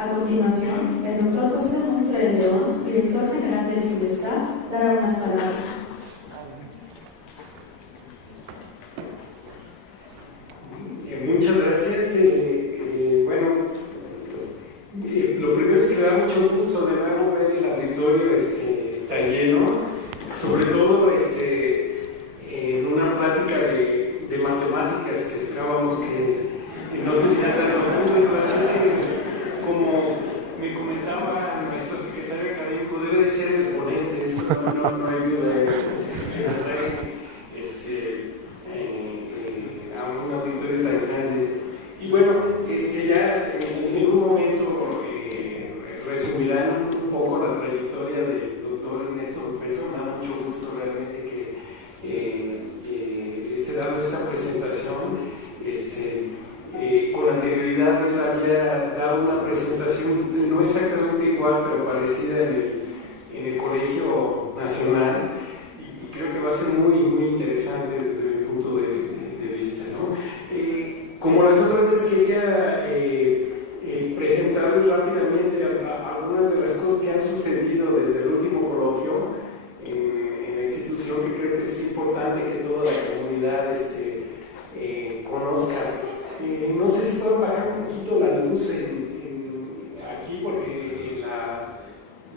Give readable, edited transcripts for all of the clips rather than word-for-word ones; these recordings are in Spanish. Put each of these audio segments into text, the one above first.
A continuación, el doctor José Mustre de León, director general del Cibestar, dará unas palabras. Muchas gracias. Lo primero es que me da mucho gusto de nuevo ver el auditorio tan lleno, sobre todo en una plática de matemáticas que esperábamos que no tuviera tanto público. Como me comentaba nuestro secretario académico, debe de ser el ponente, eso no hay duda de a un auditorio tan grande. Y bueno, ya en un momento resumirán un poco la trayectoria del doctor Ernesto Peso. Me da mucho gusto realmente que esté dando esta presentación. Con anterioridad él había dado una presentación no exactamente igual, pero parecida en el Colegio Nacional, y creo que va a ser muy, muy interesante desde mi punto de vista, ¿no? Como las otras veces quería presentarles rápidamente algunas de las cosas que han sucedido desde el último coloquio en la institución, que creo que es importante que toda la comunidad conozca. No sé si puedo bajar un poquito la luz aquí, porque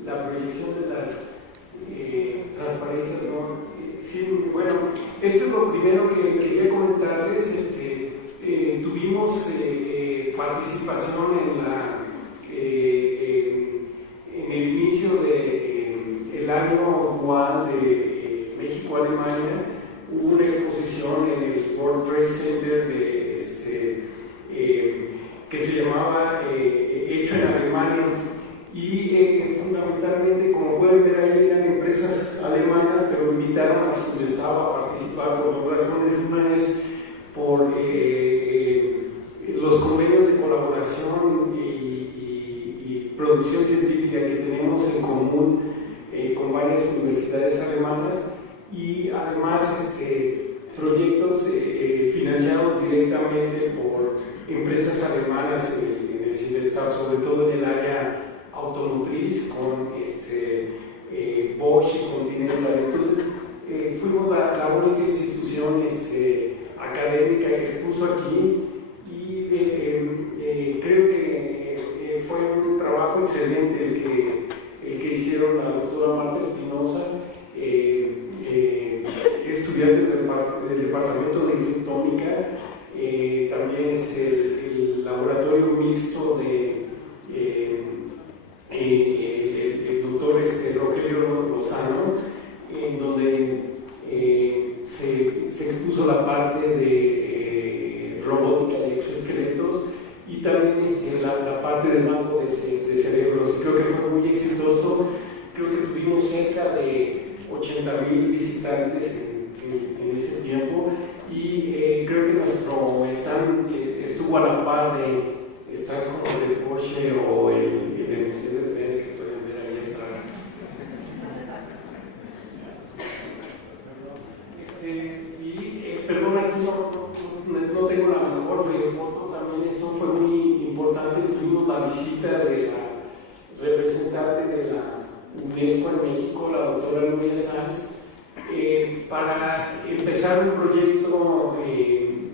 la proyección de las transparencias, ¿no? Sí, bueno, esto es lo primero que quería comentarles. Tuvimos participación en el inicio del año dual de México-Alemania. Hubo una exposición en el World Trade Center que se llamaba Hecho en Alemania, y fundamentalmente, como pueden ver ahí, eran empresas alemanas, pero invitaron a Cibestar a participar por dos razones. Una es por los convenios de colaboración y producción científica que tenemos en común con varias universidades alemanas, y además proyectos financiados directamente por empresas alemanas en el Cibestar, sobre todo en el área automotriz, con Bosch y Continental. Entonces, fuimos la única institución académica que expuso aquí, y creo que fue un trabajo excelente el que hicieron la doctora Marta Espinosa, estudiantes del Departamento de Infectónica, también el laboratorio mixto el doctor Rogelio Lozano, en donde se expuso la parte de robótica de exoesqueletos, y también la parte del banco de cerebros. Creo que fue muy exitoso. Creo que tuvimos cerca de 80,000 visitantes en ese tiempo, y creo que nuestro stand estuvo a la par de stands como el de Porsche o el de Mercedes-Benz, que pueden ver ahí atrás. Perdón, aquí no tengo la mejor foto. También esto fue muy importante. Tuvimos la visita de la representante de la UNESCO en México, la doctora Luria Sanz, para empezar un proyecto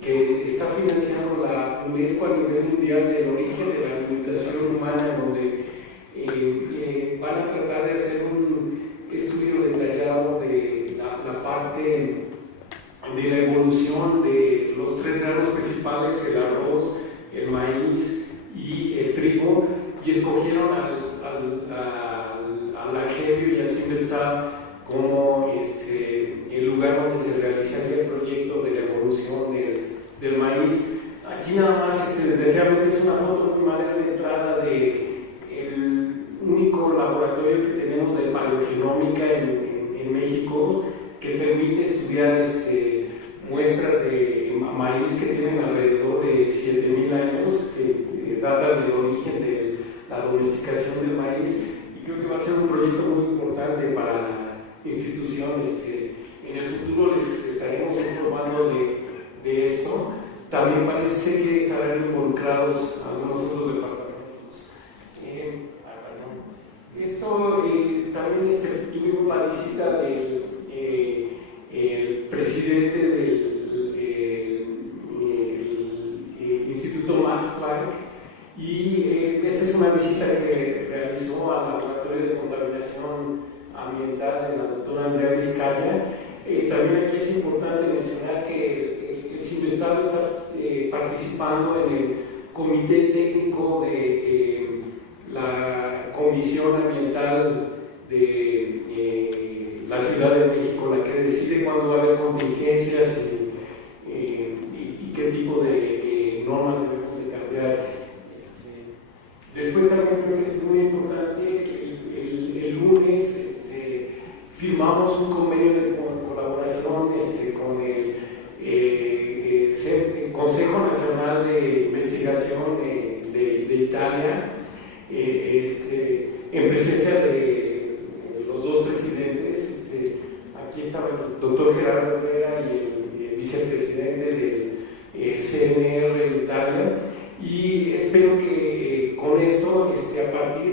que está financiando la UNESCO a nivel mundial, del origen de la alimentación humana, donde van a tratar de hacer un estudio detallado de la parte de la evolución de los tres granos principales: el arroz, el maíz y el trigo, y escogieron al Argevio y al Cibestar como el lugar donde se realizaría el proyecto de la evolución del maíz. Aquí nada más desgraciadamente es una foto primaria de entrada del único laboratorio que tenemos de paleogenómica en México, que permite estudiar muestras de maíz que tienen alrededor de 7,000 años, que datan del origen de la domesticación del maíz, y creo que va a ser un proyecto muy importante para la institución. En el futuro les estaremos informando de esto. También parece ser que estarán involucrados algunos otros departamentos visita del el presidente del Instituto Max Planck, y esta es una visita que realizó al Laboratorio de Contaminación Ambiental de la doctora Andrea Vizcaya. También aquí es importante mencionar que el CIMBESTAB está participando en el Comité Técnico de la Comisión Ambiental de la Ciudad de México, la que decide cuándo va a haber contingencias y qué tipo de normas debemos de cambiar. Después también creo que es muy importante, el lunes firmamos un convenio de colaboración con el Consejo Nacional de Investigación de Italia, en presencia de los dos presidentes. Aquí estaba el doctor Gerardo Herrera y el vicepresidente del CNR de Italia, y espero que con esto, a partir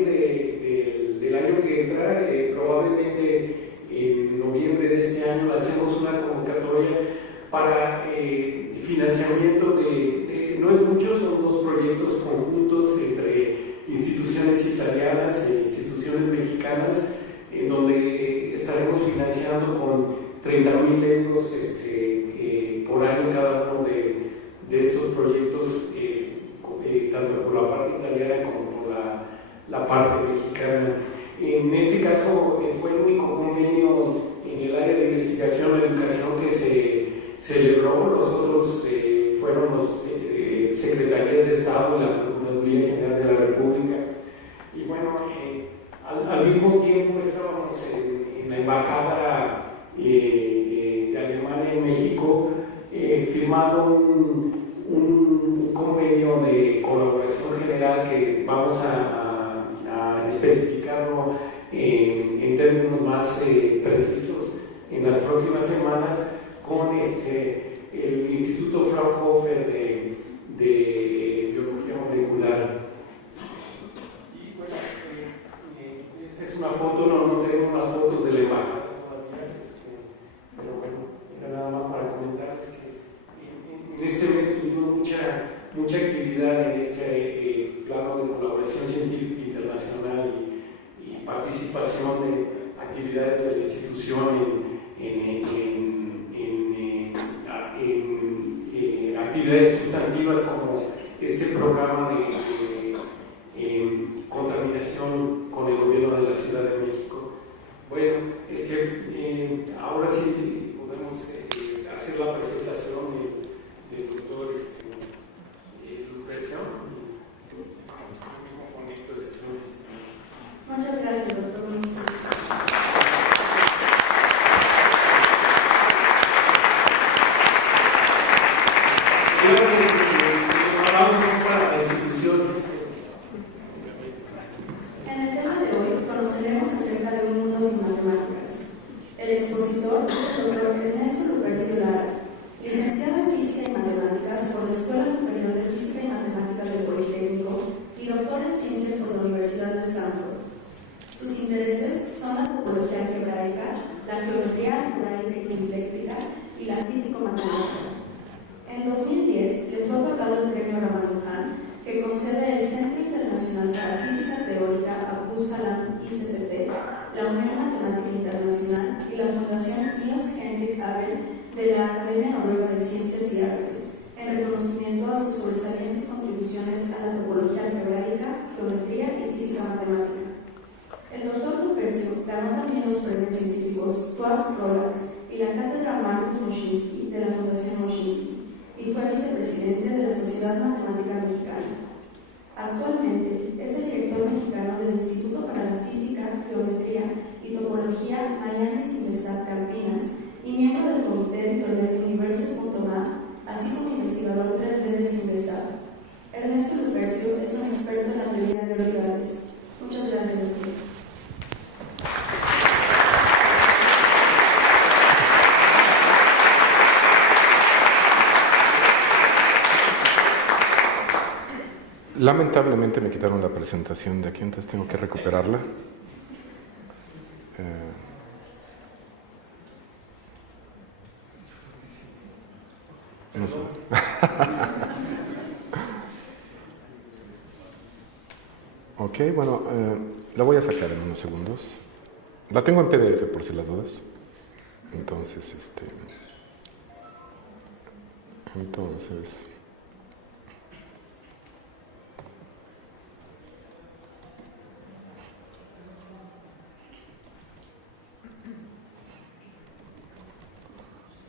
del año que entra, probablemente en noviembre de este año, hacemos una convocatoria para financiamiento no es mucho, son dos proyectos conjuntos entre instituciones italianas e instituciones mexicanas, en donde estaremos financiando con 30,000 euros por año cada uno de estos proyectos, tanto por la parte italiana como por la parte mexicana. En este caso fue el único convenio en el área de investigación y educación que se celebró. Los otros fueron los secretarías de Estado y la Procuraduría General de la República. Y bueno, al mismo tiempo estábamos en la Embajada de Alemania en México, firmando un convenio de colaboración general que vamos a especificarlo en términos más precisos en las próximas semanas con el Instituto Fraunhofer de Biología Molecular. Y bueno, esta es una foto, no tenemos las fotos de la embajada todavía, pero bueno, era nada más para comentarles que en este mes tuvimos mucha actividad en este plano de colaboración científica internacional y participación de actividades de la institución en actividades sustantivas como este programa de contaminación con el gobierno de la Ciudad de México. Bueno, ahora sí podemos hacer la presentación del doctor Lupercio. Muchas gracias, doctor Luis. En el tema de hoy conoceremos acerca de un mundo sin matemáticas. El expositor es el doctor Ernesto Lupercio Lara, licenciado en Física y Matemáticas por la Escuela Superior de Física y Matemáticas del Politécnico y doctor en Ciencias por la Universidad de Stanford. Sus intereses son la topología algebraica, la geometría algebraica y sintética y la físico-matemática. En 2010 le fue otorgado el premio Ramanujan, que concede el Centro Internacional para Física Teórica Abdul Salam ICTP, la Unión Matemática Internacional y la Fundación Niels Henrik Abel de la Academia Noruega de Ciencias y Artes, en reconocimiento a sus sobresalientes contribuciones a la topología algebraica, geometría y física matemática. El doctor Lupercio ganó también los premios científicos Tuas Rolla y la Cátedra Marcus Moschinsky de la Fundación Moschinsky, y fue vicepresidente de la Sociedad Matemática Mexicana. Actualmente es el director mexicano del Instituto para la Física, Geometría y Topología Miami CIMBESTAB Campinas y miembro del comité editorial de Universo.ma, así como investigador 3D de CIMBESTAB. Ernesto Lupercio es un experto en la teoría de realidades. Muchas gracias, doctor. Lamentablemente me quitaron la presentación de aquí, entonces tengo que recuperarla. No sé. Ok, bueno, la voy a sacar en unos segundos. La tengo en PDF por si las dudas. Entonces,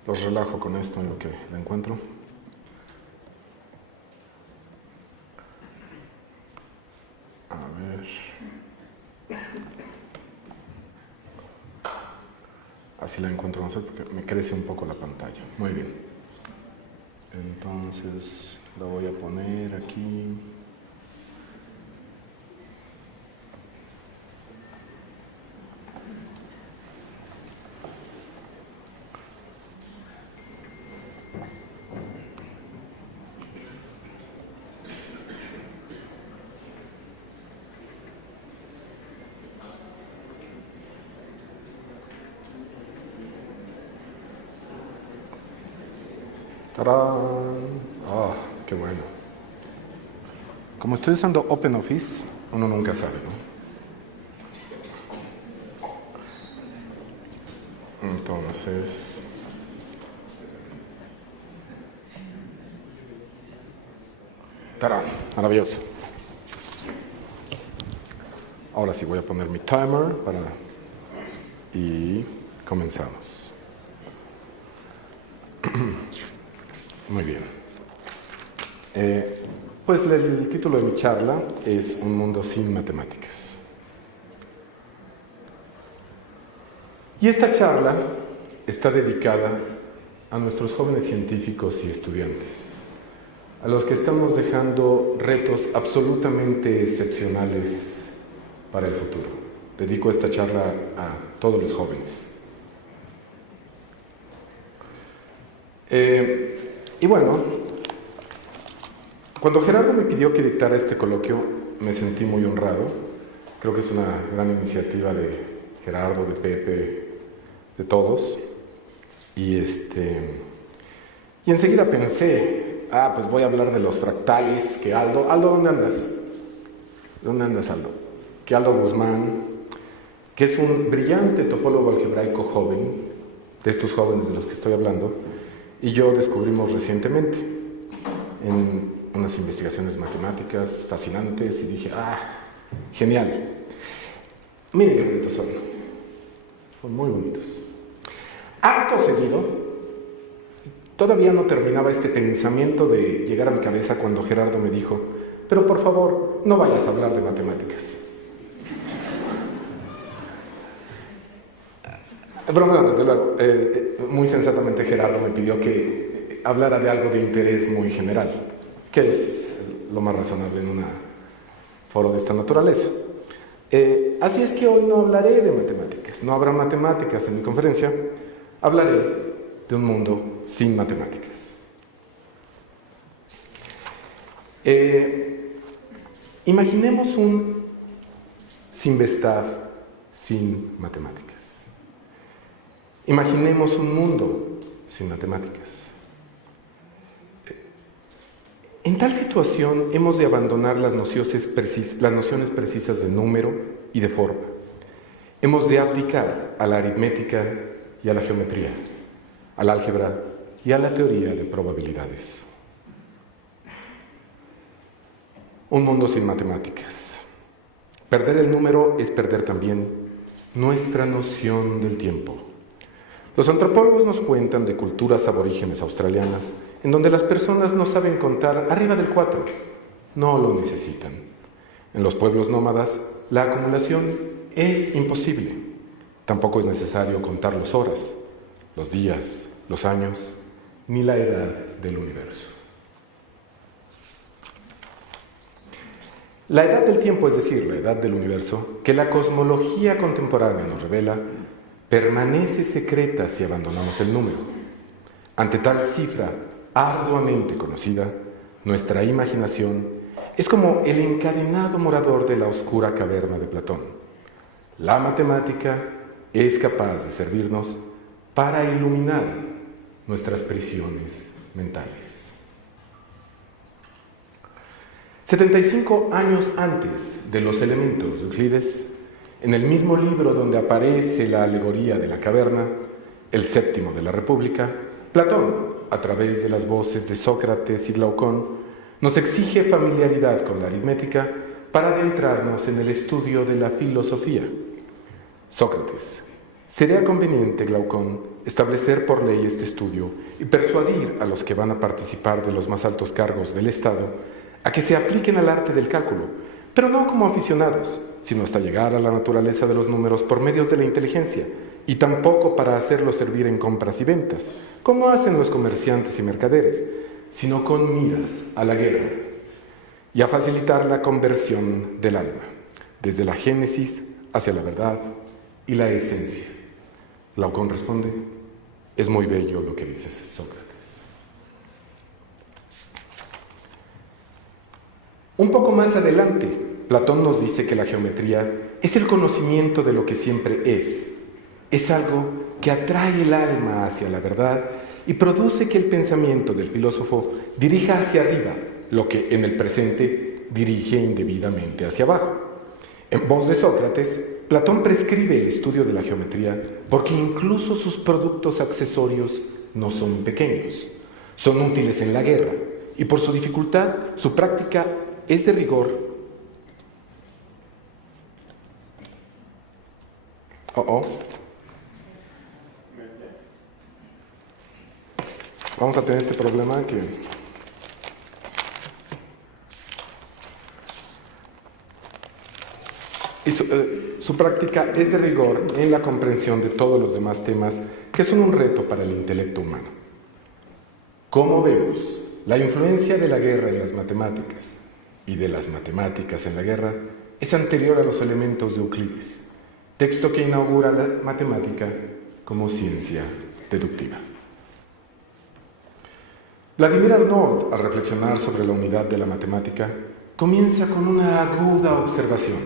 los relajo con esto en lo que la encuentro. A ver. Así la encuentro mejor porque me crece un poco la pantalla. Muy bien. Entonces la voy a poner aquí. ¡Tarán! ¡Ah, qué bueno! Como estoy usando OpenOffice, uno nunca sabe, ¿no? Entonces... ¡tarán! Maravilloso. Ahora sí voy a poner mi timer y comenzamos. Muy bien. Pues el título de mi charla es Un mundo sin matemáticas. Y esta charla está dedicada a nuestros jóvenes científicos y estudiantes, a los que estamos dejando retos absolutamente excepcionales para el futuro. Dedico esta charla a todos los jóvenes. Y bueno, cuando Gerardo me pidió que dictara este coloquio, me sentí muy honrado. Creo que es una gran iniciativa de Gerardo, de Pepe, de todos. Y enseguida pensé, pues voy a hablar de los fractales, que Aldo, ¿dónde andas? ¿Dónde andas, Aldo? Que Aldo Guzmán, que es un brillante topólogo algebraico joven, de estos jóvenes de los que estoy hablando, y yo descubrimos recientemente en unas investigaciones matemáticas fascinantes, y dije, genial. Miren qué bonitos son muy bonitos. Acto seguido, todavía no terminaba este pensamiento de llegar a mi cabeza cuando Gerardo me dijo, pero por favor, no vayas a hablar de matemáticas. Broma, desde luego. Muy sensatamente Gerardo me pidió que hablara de algo de interés muy general, que es lo más razonable en un foro de esta naturaleza. Así es que hoy no hablaré de matemáticas, no habrá matemáticas en mi conferencia, hablaré de un mundo sin matemáticas. Imaginemos un Sinvestad sin matemáticas. Imaginemos un mundo sin matemáticas. En tal situación hemos de abandonar las nociones precisas de número y de forma. Hemos de abdicar a la aritmética y a la geometría, al álgebra y a la teoría de probabilidades. Un mundo sin matemáticas. Perder el número es perder también nuestra noción del tiempo. Los antropólogos nos cuentan de culturas aborígenes australianas en donde las personas no saben contar arriba del 4, no lo necesitan. En los pueblos nómadas, la acumulación es imposible. Tampoco es necesario contar las horas, los días, los años, ni la edad del universo. La edad del tiempo, es decir, la edad del universo, que la cosmología contemporánea nos revela, permanece secreta si abandonamos el número. Ante tal cifra arduamente conocida, nuestra imaginación es como el encadenado morador de la oscura caverna de Platón. La matemática es capaz de servirnos para iluminar nuestras prisiones mentales. 75 años antes de los elementos de Euclides, en el mismo libro donde aparece la alegoría de la caverna, el séptimo de la República, Platón, a través de las voces de Sócrates y Glaucón, nos exige familiaridad con la aritmética para adentrarnos en el estudio de la filosofía. Sócrates: sería conveniente, Glaucón, establecer por ley este estudio y persuadir a los que van a participar de los más altos cargos del Estado a que se apliquen al arte del cálculo, pero no como aficionados, sino hasta llegar a la naturaleza de los números por medios de la inteligencia, y tampoco para hacerlos servir en compras y ventas, como hacen los comerciantes y mercaderes, sino con miras a la guerra y a facilitar la conversión del alma, desde la génesis hacia la verdad y la esencia. Glaucón responde: es muy bello lo que dices, Sócrates. Un poco más adelante, Platón nos dice que la geometría es el conocimiento de lo que siempre es algo que atrae el alma hacia la verdad y produce que el pensamiento del filósofo dirija hacia arriba lo que en el presente dirige indebidamente hacia abajo. En voz de Sócrates, Platón prescribe el estudio de la geometría porque incluso sus productos accesorios no son pequeños, son útiles en la guerra y por su dificultad, su práctica es de rigor. Vamos a tener este problema que su práctica es de rigor en la comprensión de todos los demás temas que son un reto para el intelecto humano. Como vemos, la influencia de la guerra en las matemáticas y de las matemáticas en la guerra es anterior a los elementos de Euclides, texto que inaugura la matemática como ciencia deductiva. Vladimir Arnauld, al reflexionar sobre la unidad de la matemática, comienza con una aguda observación.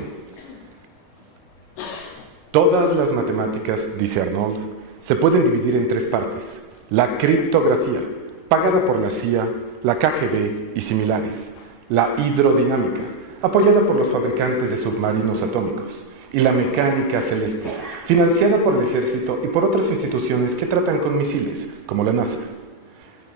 Todas las matemáticas, dice Arnauld, se pueden dividir en tres partes: la criptografía, pagada por la CIA, la KGB y similares; la hidrodinámica, apoyada por los fabricantes de submarinos atómicos; y la mecánica celeste, financiada por el ejército y por otras instituciones que tratan con misiles, como la NASA.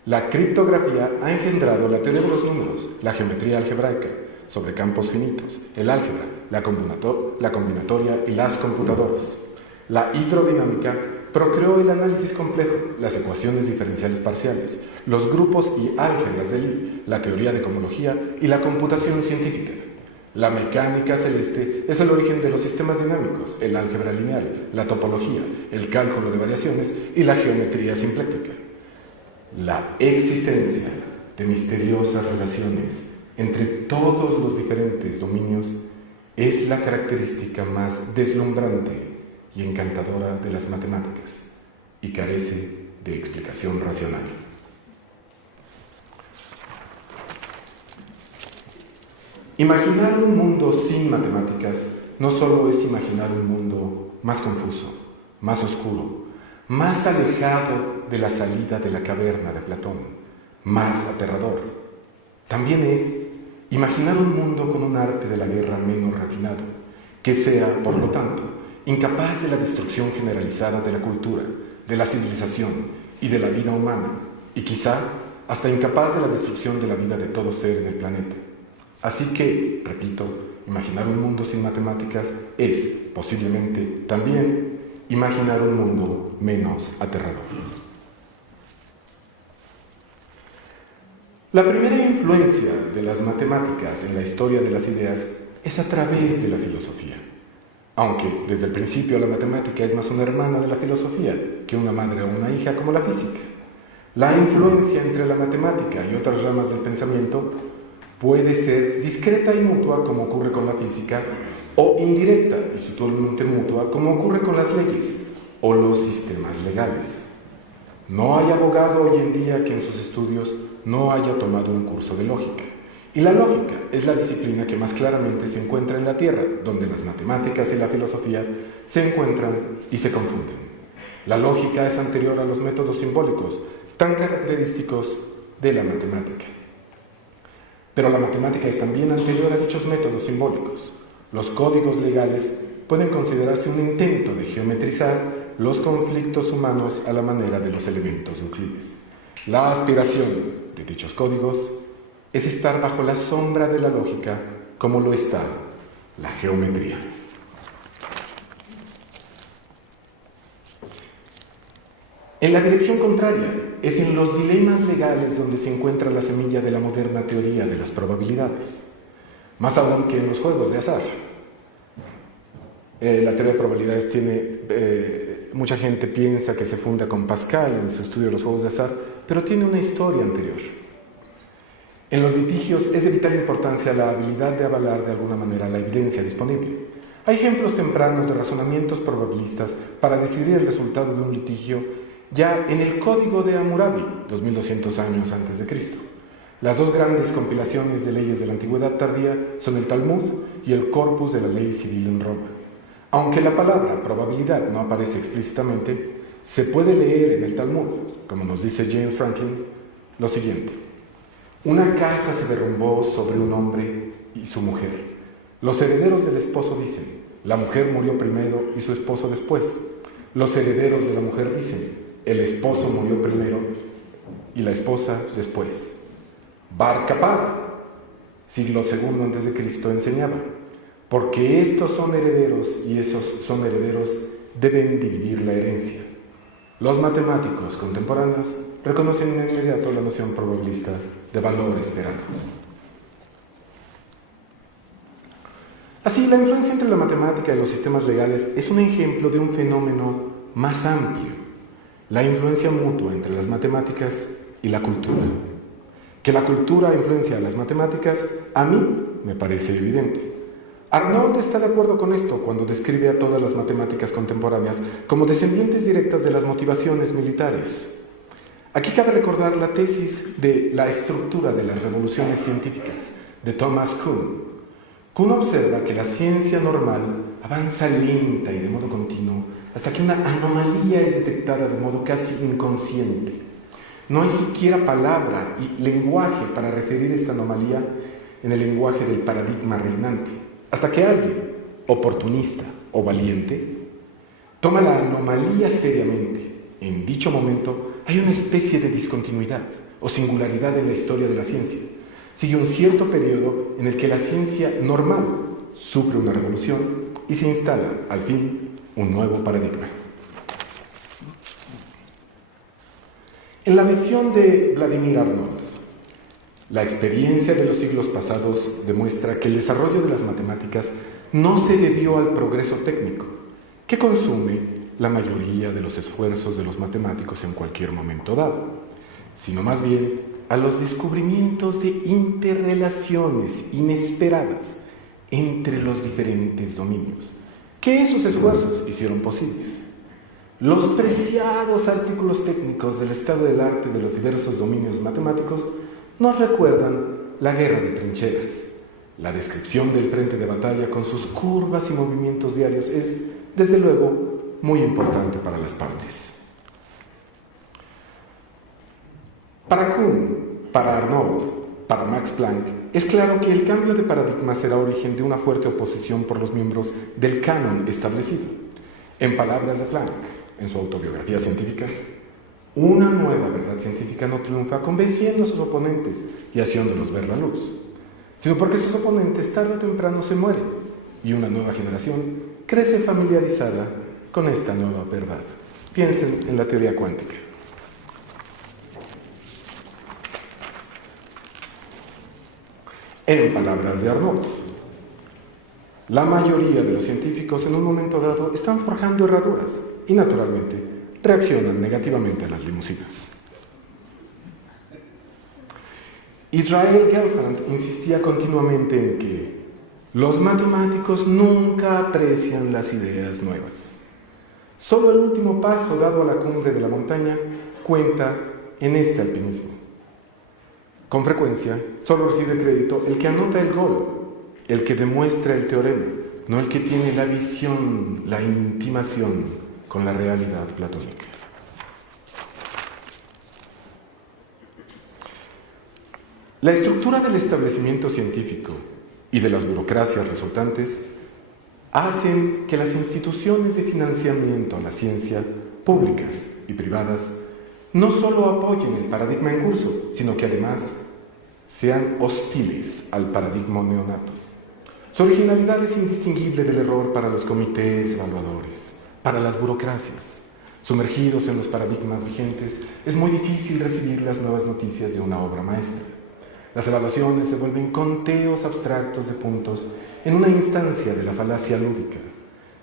La criptografía ha engendrado la teoría de los números, la geometría algebraica, sobre campos finitos, el álgebra, la combinatoria y las computadoras. La hidrodinámica procreó el análisis complejo, las ecuaciones diferenciales parciales, los grupos y álgebras de Lie, la teoría de cohomología y la computación científica. La mecánica celeste es el origen de los sistemas dinámicos, el álgebra lineal, la topología, el cálculo de variaciones y la geometría simpléctica. La existencia de misteriosas relaciones entre todos los diferentes dominios es la característica más deslumbrante y encantadora de las matemáticas y carece de explicación racional. Imaginar un mundo sin matemáticas no solo es imaginar un mundo más confuso, más oscuro, más alejado de la salida de la caverna de Platón, más aterrador. También es imaginar un mundo con un arte de la guerra menos refinado, que sea, por lo tanto, incapaz de la destrucción generalizada de la cultura, de la civilización y de la vida humana, y quizá hasta incapaz de la destrucción de la vida de todo ser en el planeta. Así que, repito, imaginar un mundo sin matemáticas es, posiblemente, también imaginar un mundo menos aterrador. La primera influencia de las matemáticas en la historia de las ideas es a través de la filosofía, aunque desde el principio la matemática es más una hermana de la filosofía que una madre o una hija como la física. La influencia entre la matemática y otras ramas del pensamiento puede ser discreta y mutua, como ocurre con la física, o indirecta y sutilmente mutua, como ocurre con las leyes o los sistemas legales. No hay abogado hoy en día que en sus estudios no haya tomado un curso de lógica. Y la lógica es la disciplina que más claramente se encuentra en la Tierra, donde las matemáticas y la filosofía se encuentran y se confunden. La lógica es anterior a los métodos simbólicos, tan característicos de la matemática. Pero la matemática es también anterior a dichos métodos simbólicos. Los códigos legales pueden considerarse un intento de geometrizar los conflictos humanos a la manera de los elementos euclides. La aspiración de dichos códigos es estar bajo la sombra de la lógica como lo está la geometría. En la dirección contraria, es en los dilemas legales donde se encuentra la semilla de la moderna teoría de las probabilidades, más aún que en los juegos de azar. La teoría de probabilidades tiene, mucha gente piensa que se funda con Pascal en su estudio de los juegos de azar, pero tiene una historia anterior. En los litigios es de vital importancia la habilidad de avalar de alguna manera la evidencia disponible. Hay ejemplos tempranos de razonamientos probabilistas para decidir el resultado de un litigio ya en el Código de Hammurabi, 2200 años antes de Cristo. Las dos grandes compilaciones de leyes de la antigüedad tardía son el Talmud y el Corpus de la Ley Civil en Roma. Aunque la palabra probabilidad no aparece explícitamente, se puede leer en el Talmud, como nos dice James Franklin, lo siguiente: una casa se derrumbó sobre un hombre y su mujer. Los herederos del esposo dicen, la mujer murió primero y su esposo después. Los herederos de la mujer dicen, el esposo murió primero y la esposa después. Bar Kappara, siglo II antes de Cristo, enseñaba, porque estos son herederos y esos son herederos, deben dividir la herencia. Los matemáticos contemporáneos reconocen de inmediato la noción probabilista de valor esperado. Así, la influencia entre la matemática y los sistemas legales es un ejemplo de un fenómeno más amplio, la influencia mutua entre las matemáticas y la cultura. Que la cultura influencia a las matemáticas, a mí me parece evidente. Arnold está de acuerdo con esto cuando describe a todas las matemáticas contemporáneas como descendientes directas de las motivaciones militares. Aquí cabe recordar la tesis de la estructura de las revoluciones científicas de Thomas Kuhn. Kuhn observa que la ciencia normal avanza lenta y de modo continuo hasta que una anomalía es detectada de modo casi inconsciente. No hay siquiera palabra y lenguaje para referir esta anomalía en el lenguaje del paradigma reinante, hasta que alguien, oportunista o valiente, toma la anomalía seriamente. En dicho momento hay una especie de discontinuidad o singularidad en la historia de la ciencia. Sigue un cierto periodo en el que la ciencia normal sufre una revolución y se instala, al fin, un nuevo paradigma. En la visión de Vladimir Arnold, la experiencia de los siglos pasados demuestra que el desarrollo de las matemáticas no se debió al progreso técnico, que consume la mayoría de los esfuerzos de los matemáticos en cualquier momento dado, sino más bien a los descubrimientos de interrelaciones inesperadas entre los diferentes dominios, que esos esfuerzos hicieron posibles. Los preciados artículos técnicos del estado del arte de los diversos dominios matemáticos nos recuerdan la guerra de trincheras. La descripción del frente de batalla con sus curvas y movimientos diarios es, desde luego, muy importante para las partes. Para Kuhn, para Arnold, para Max Planck, es claro que el cambio de paradigma será origen de una fuerte oposición por los miembros del canon establecido. En palabras de Planck, en su autobiografía científica, una nueva verdad científica no triunfa convenciendo a sus oponentes y haciéndolos ver la luz, sino porque sus oponentes tarde o temprano se mueren y una nueva generación crece familiarizada con esta nueva verdad. Piensen en la teoría cuántica. En palabras de Arnold, la mayoría de los científicos en un momento dado están forjando herraduras y naturalmente reaccionan negativamente a las limusinas. Israel Gelfand insistía continuamente en que los matemáticos nunca aprecian las ideas nuevas. Solo el último paso dado a la cumbre de la montaña cuenta en este alpinismo. Con frecuencia, solo recibe crédito el que anota el gol, el que demuestra el teorema, no el que tiene la visión, la intimación con la realidad platónica. La estructura del establecimiento científico y de las burocracias resultantes hacen que las instituciones de financiamiento a la ciencia, públicas y privadas, no solo apoyen el paradigma en curso, sino que además sean hostiles al paradigma neonato. Su originalidad es indistinguible del error para los comités evaluadores, para las burocracias. Sumergidos en los paradigmas vigentes, es muy difícil recibir las nuevas noticias de una obra maestra. Las evaluaciones se vuelven conteos abstractos de puntos en una instancia de la falacia lúdica.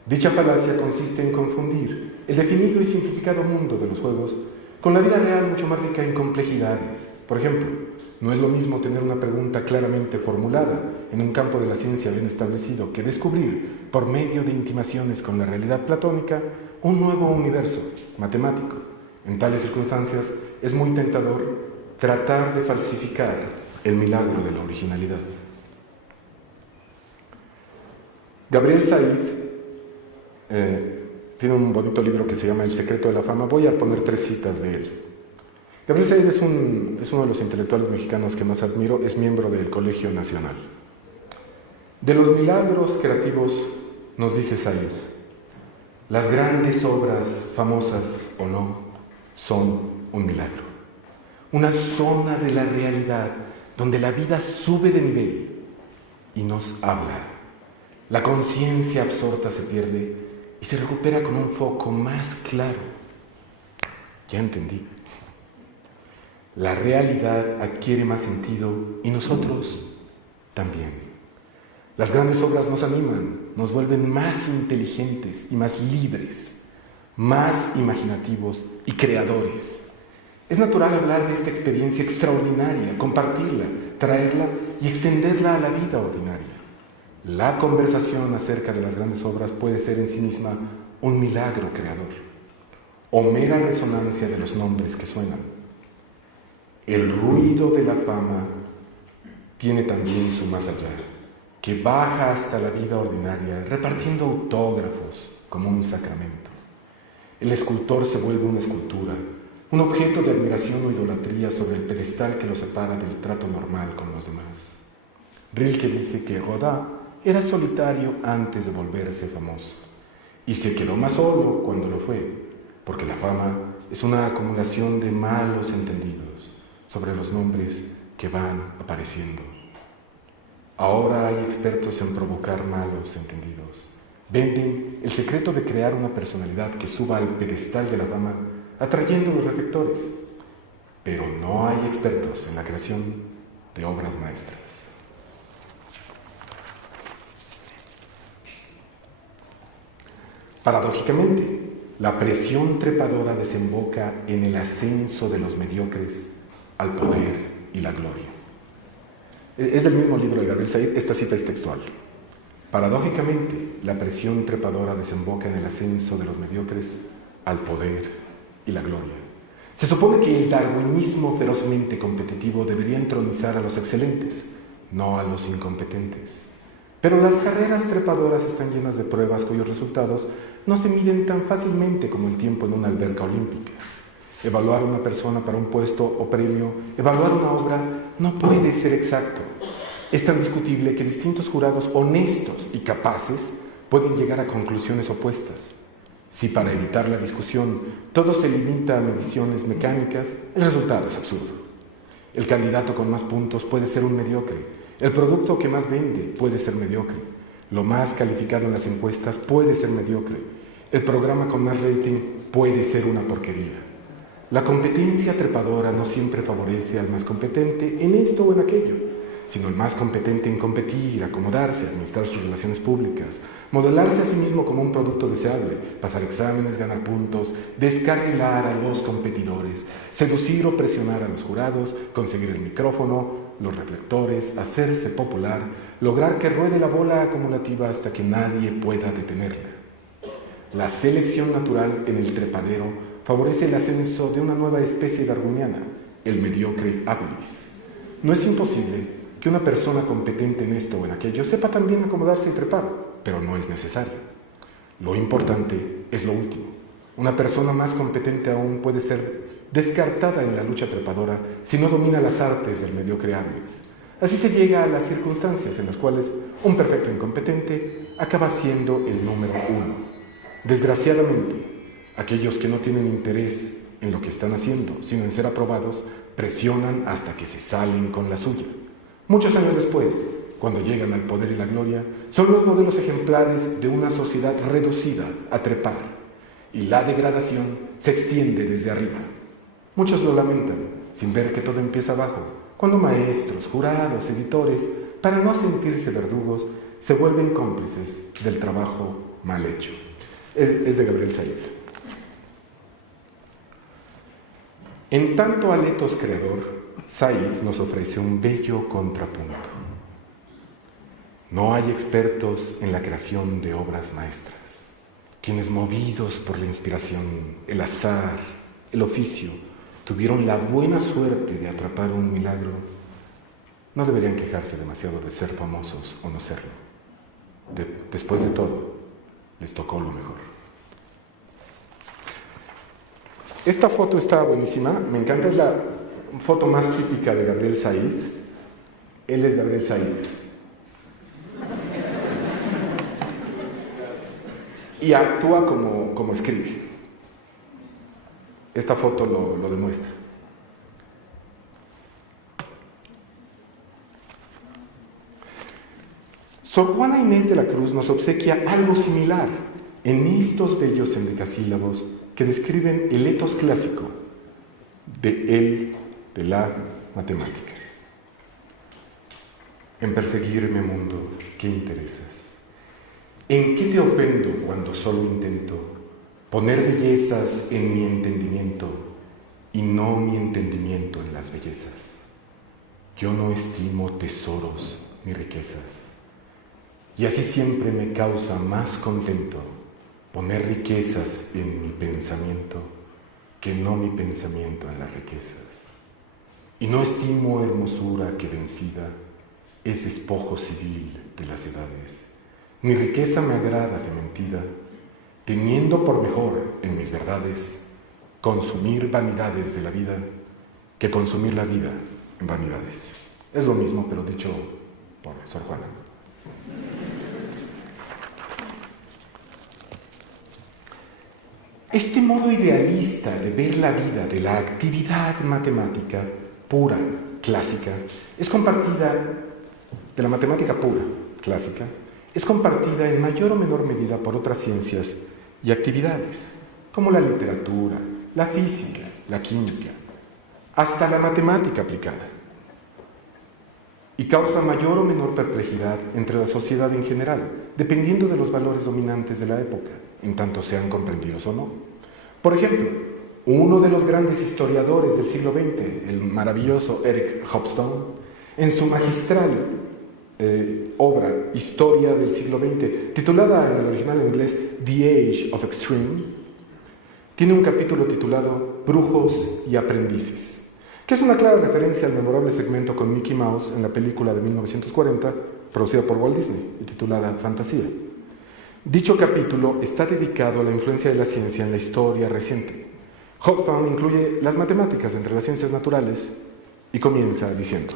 Dicha falacia consiste en confundir el definido y simplificado mundo de los juegos con la vida real mucho más rica en complejidades. Por ejemplo, no es lo mismo tener una pregunta claramente formulada en un campo de la ciencia bien establecido que descubrir, por medio de intimaciones con la realidad platónica, un nuevo universo matemático. En tales circunstancias es muy tentador tratar de falsificar el milagro de la originalidad. Gabriel Said tiene un bonito libro que se llama El secreto de la fama. Voy a poner 3 citas de él. Gabriel Said es uno de los intelectuales mexicanos que más admiro, es miembro del Colegio Nacional. De los milagros creativos, nos dice Said, las grandes obras, famosas o no, son un milagro. Una zona de la realidad donde la vida sube de nivel y nos habla. La conciencia absorta se pierde y se recupera con un foco más claro. Ya entendí. La realidad adquiere más sentido y nosotros también. Las grandes obras nos animan, nos vuelven más inteligentes y más libres, más imaginativos y creadores. Es natural hablar de esta experiencia extraordinaria, compartirla, traerla y extenderla a la vida ordinaria. La conversación acerca de las grandes obras puede ser en sí misma un milagro creador o mera resonancia de los nombres que suenan. El ruido de la fama tiene también su más allá, que baja hasta la vida ordinaria repartiendo autógrafos como un sacramento. El escultor se vuelve una escultura, un objeto de admiración o idolatría sobre el pedestal que lo separa del trato normal con los demás. Rilke dice que Rodin era solitario antes de volverse famoso y se quedó más solo cuando lo fue, porque la fama es una acumulación de malos entendidos sobre los nombres que van apareciendo. Ahora hay expertos en provocar malos entendidos. Venden el secreto de crear una personalidad que suba al pedestal de la fama atrayendo los reflectores, pero no hay expertos en la creación de obras maestras. Paradójicamente, la presión trepadora desemboca en el ascenso de los mediocres al poder y la gloria. Es del mismo libro de Gabriel Said, esta cita es textual. Paradójicamente, la presión trepadora desemboca en el ascenso de los mediocres al poder y la gloria. Se supone que el darwinismo ferozmente competitivo debería entronizar a los excelentes, no a los incompetentes. Pero las carreras trepadoras están llenas de pruebas cuyos resultados no se miden tan fácilmente como el tiempo en una alberca olímpica. Evaluar a una persona para un puesto o premio, evaluar una obra, no puede ser exacto. Es tan discutible que distintos jurados honestos y capaces pueden llegar a conclusiones opuestas. Si para evitar la discusión todo se limita a mediciones mecánicas, el resultado es absurdo. El candidato con más puntos puede ser un mediocre. El producto que más vende puede ser mediocre. Lo más calificado en las encuestas puede ser mediocre. El programa con más rating puede ser una porquería. La competencia trepadora no siempre favorece al más competente en esto o en aquello, sino el más competente en competir, acomodarse, administrar sus relaciones públicas, modelarse a sí mismo como un producto deseable, pasar exámenes, ganar puntos, descarrilar a los competidores, seducir o presionar a los jurados, conseguir el micrófono, los reflectores, hacerse popular, lograr que ruede la bola acumulativa hasta que nadie pueda detenerla. La selección natural en el trepadero favorece el ascenso de una nueva especie darwiniana, el mediocre habilis. No es imposible que una persona competente en esto o en aquello sepa también acomodarse y trepar, pero no es necesario. Lo importante es lo último. Una persona más competente aún puede ser descartada en la lucha trepadora si no domina las artes del mediocre Hamlet. Así se llega a las circunstancias en las cuales un perfecto incompetente acaba siendo el número uno. Desgraciadamente, aquellos que no tienen interés en lo que están haciendo, sino en ser aprobados, presionan hasta que se salen con la suya. Muchos años después, cuando llegan al poder y la gloria, son los modelos ejemplares de una sociedad reducida a trepar, y la degradación se extiende desde arriba. Muchos lo lamentan, sin ver que todo empieza abajo, cuando maestros, jurados, editores, para no sentirse verdugos, se vuelven cómplices del trabajo mal hecho. Es de Gabriel Said. En tanto al etos creador, Said nos ofrece un bello contrapunto. No hay expertos en la creación de obras maestras, quienes movidos por la inspiración, el azar, el oficio, tuvieron la buena suerte de atrapar un milagro, no deberían quejarse demasiado de ser famosos o no serlo. Después de todo, les tocó lo mejor. Esta foto está buenísima, me encanta, es la foto más típica de Gabriel Said. Él es Gabriel Said. Y actúa como escribe. Esta foto lo demuestra. Sor Juana Inés de la Cruz nos obsequia algo similar en estos bellos endecasílabos que describen el etos clásico de la matemática. En perseguirme, mundo, ¿qué interesas? ¿En qué te ofendo cuando solo intento poner bellezas en mi entendimiento y no mi entendimiento en las bellezas? Yo no estimo tesoros ni riquezas, y así siempre me causa más contento poner riquezas en mi pensamiento que no mi pensamiento en las riquezas. Y no estimo hermosura que vencida es despojo civil de las edades, ni riqueza me agrada de mentira, teniendo por mejor en mis verdades consumir vanidades de la vida que consumir la vida en vanidades. Es lo mismo, pero dicho por Sor Juana. Este modo idealista de ver la vida de la actividad matemática pura, clásica, es compartida, de la matemática pura, clásica, es compartida en mayor o menor medida por otras ciencias y actividades, como la literatura, la física, la química, hasta la matemática aplicada. Y causa mayor o menor perplejidad entre la sociedad en general, dependiendo de los valores dominantes de la época, en tanto sean comprendidos o no. Por ejemplo, uno de los grandes historiadores del siglo XX, el maravilloso Eric Hobsbawm, en su magistral obra Historia del siglo XX, titulada en el original en inglés The Age of Extreme, tiene un capítulo titulado Brujos y aprendices, que es una clara referencia al memorable segmento con Mickey Mouse en la película de 1940, producida por Walt Disney y titulada Fantasía. Dicho capítulo está dedicado a la influencia de la ciencia en la historia reciente. Hobsbawm incluye las matemáticas entre las ciencias naturales y comienza diciendo: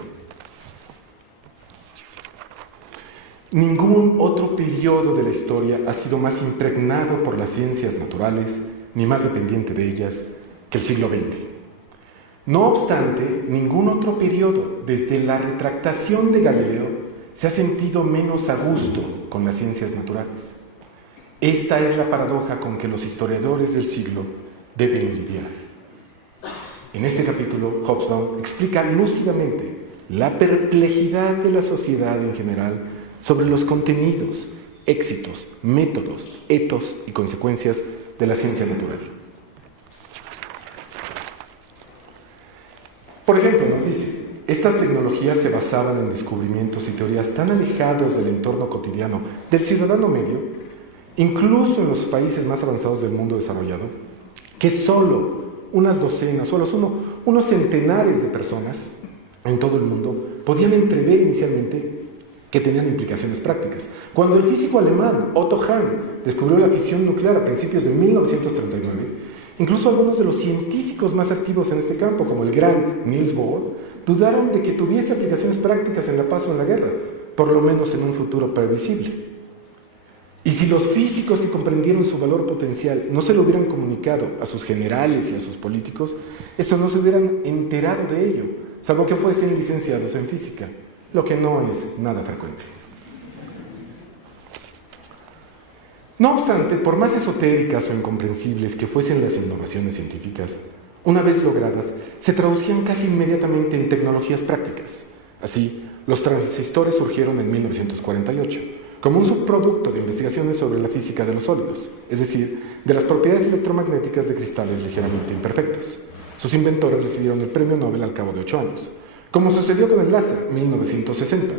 ningún otro periodo de la historia ha sido más impregnado por las ciencias naturales, ni más dependiente de ellas, que el siglo XX. No obstante, ningún otro periodo, desde la retractación de Galileo, se ha sentido menos a gusto con las ciencias naturales. Esta es la paradoja con que los historiadores del siglo deben lidiar. En este capítulo, Hobsbawm explica lúcidamente la perplejidad de la sociedad en general sobre los contenidos, éxitos, métodos, etos y consecuencias de la ciencia natural. Por ejemplo, nos dice, estas tecnologías se basaban en descubrimientos y teorías tan alejados del entorno cotidiano del ciudadano medio, incluso en los países más avanzados del mundo desarrollado, que solo unas docenas, solo unos centenares de personas en todo el mundo podían entrever inicialmente que tenían implicaciones prácticas. Cuando el físico alemán Otto Hahn descubrió la fisión nuclear a principios de 1939, Incluso algunos de los científicos más activos en este campo, como el gran Niels Bohr, dudaron de que tuviese aplicaciones prácticas en la paz o en la guerra, por lo menos en un futuro previsible. Y si los físicos que comprendieron su valor potencial no se lo hubieran comunicado a sus generales y a sus políticos, estos no se hubieran enterado de ello, salvo que fuesen licenciados en física, lo que no es nada frecuente. No obstante, por más esotéricas o incomprensibles que fuesen las innovaciones científicas, una vez logradas, se traducían casi inmediatamente en tecnologías prácticas. Así, los transistores surgieron en 1948, como un subproducto de investigaciones sobre la física de los sólidos, es decir, de las propiedades electromagnéticas de cristales ligeramente imperfectos. Sus inventores recibieron el premio Nobel al cabo de 8 años, como sucedió con el láser, 1960,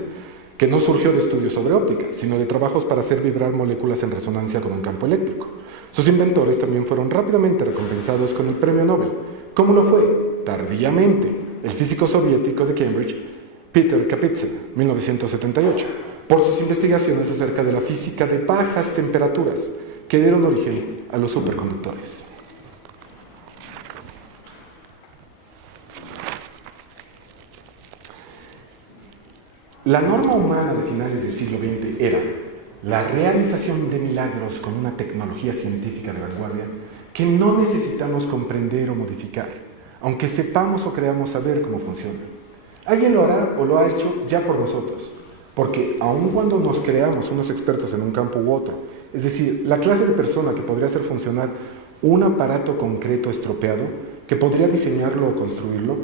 que no surgió de estudios sobre óptica, sino de trabajos para hacer vibrar moléculas en resonancia con un campo eléctrico. Sus inventores también fueron rápidamente recompensados con el premio Nobel, como lo fue, tardíamente, el físico soviético de Cambridge, Peter Kapitsa, 1978, por sus investigaciones acerca de la física de bajas temperaturas que dieron origen a los superconductores. La norma humana de finales del siglo XX era la realización de milagros con una tecnología científica de vanguardia que no necesitamos comprender o modificar, aunque sepamos o creamos saber cómo funciona. Alguien lo hará o lo ha hecho ya por nosotros, porque aun cuando nos creamos unos expertos en un campo u otro, es decir, la clase de persona que podría hacer funcionar un aparato concreto estropeado, que podría diseñarlo o construirlo,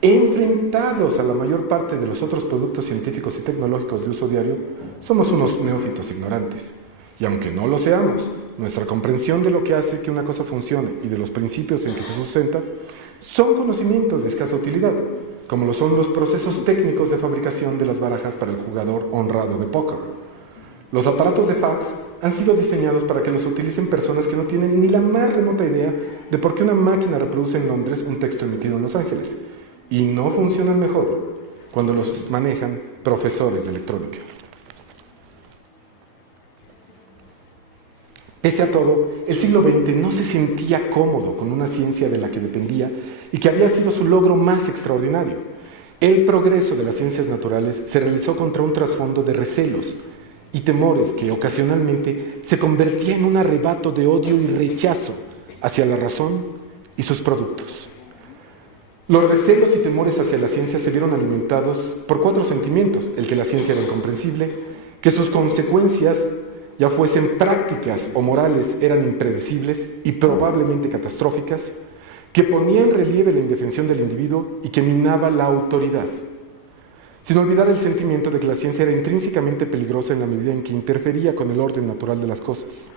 enfrentados a la mayor parte de los otros productos científicos y tecnológicos de uso diario, somos unos neófitos ignorantes. Y aunque no lo seamos, nuestra comprensión de lo que hace que una cosa funcione y de los principios en que se sustenta son conocimientos de escasa utilidad, como lo son los procesos técnicos de fabricación de las barajas para el jugador honrado de póker. Los aparatos de fax han sido diseñados para que los utilicen personas que no tienen ni la más remota idea de por qué una máquina reproduce en Londres un texto emitido en Los Ángeles, y no funcionan mejor cuando los manejan profesores de electrónica. Pese a todo, el siglo XX no se sentía cómodo con una ciencia de la que dependía y que había sido su logro más extraordinario. El progreso de las ciencias naturales se realizó contra un trasfondo de recelos y temores que ocasionalmente se convertía en un arrebato de odio y rechazo hacia la razón y sus productos. Los recelos y temores hacia la ciencia se vieron alimentados por 4 sentimientos: el que la ciencia era incomprensible, que sus consecuencias, ya fuesen prácticas o morales, eran impredecibles y probablemente catastróficas, que ponía en relieve la indefensión del individuo y que minaba la autoridad, sin olvidar el sentimiento de que la ciencia era intrínsecamente peligrosa en la medida en que interfería con el orden natural de las cosas.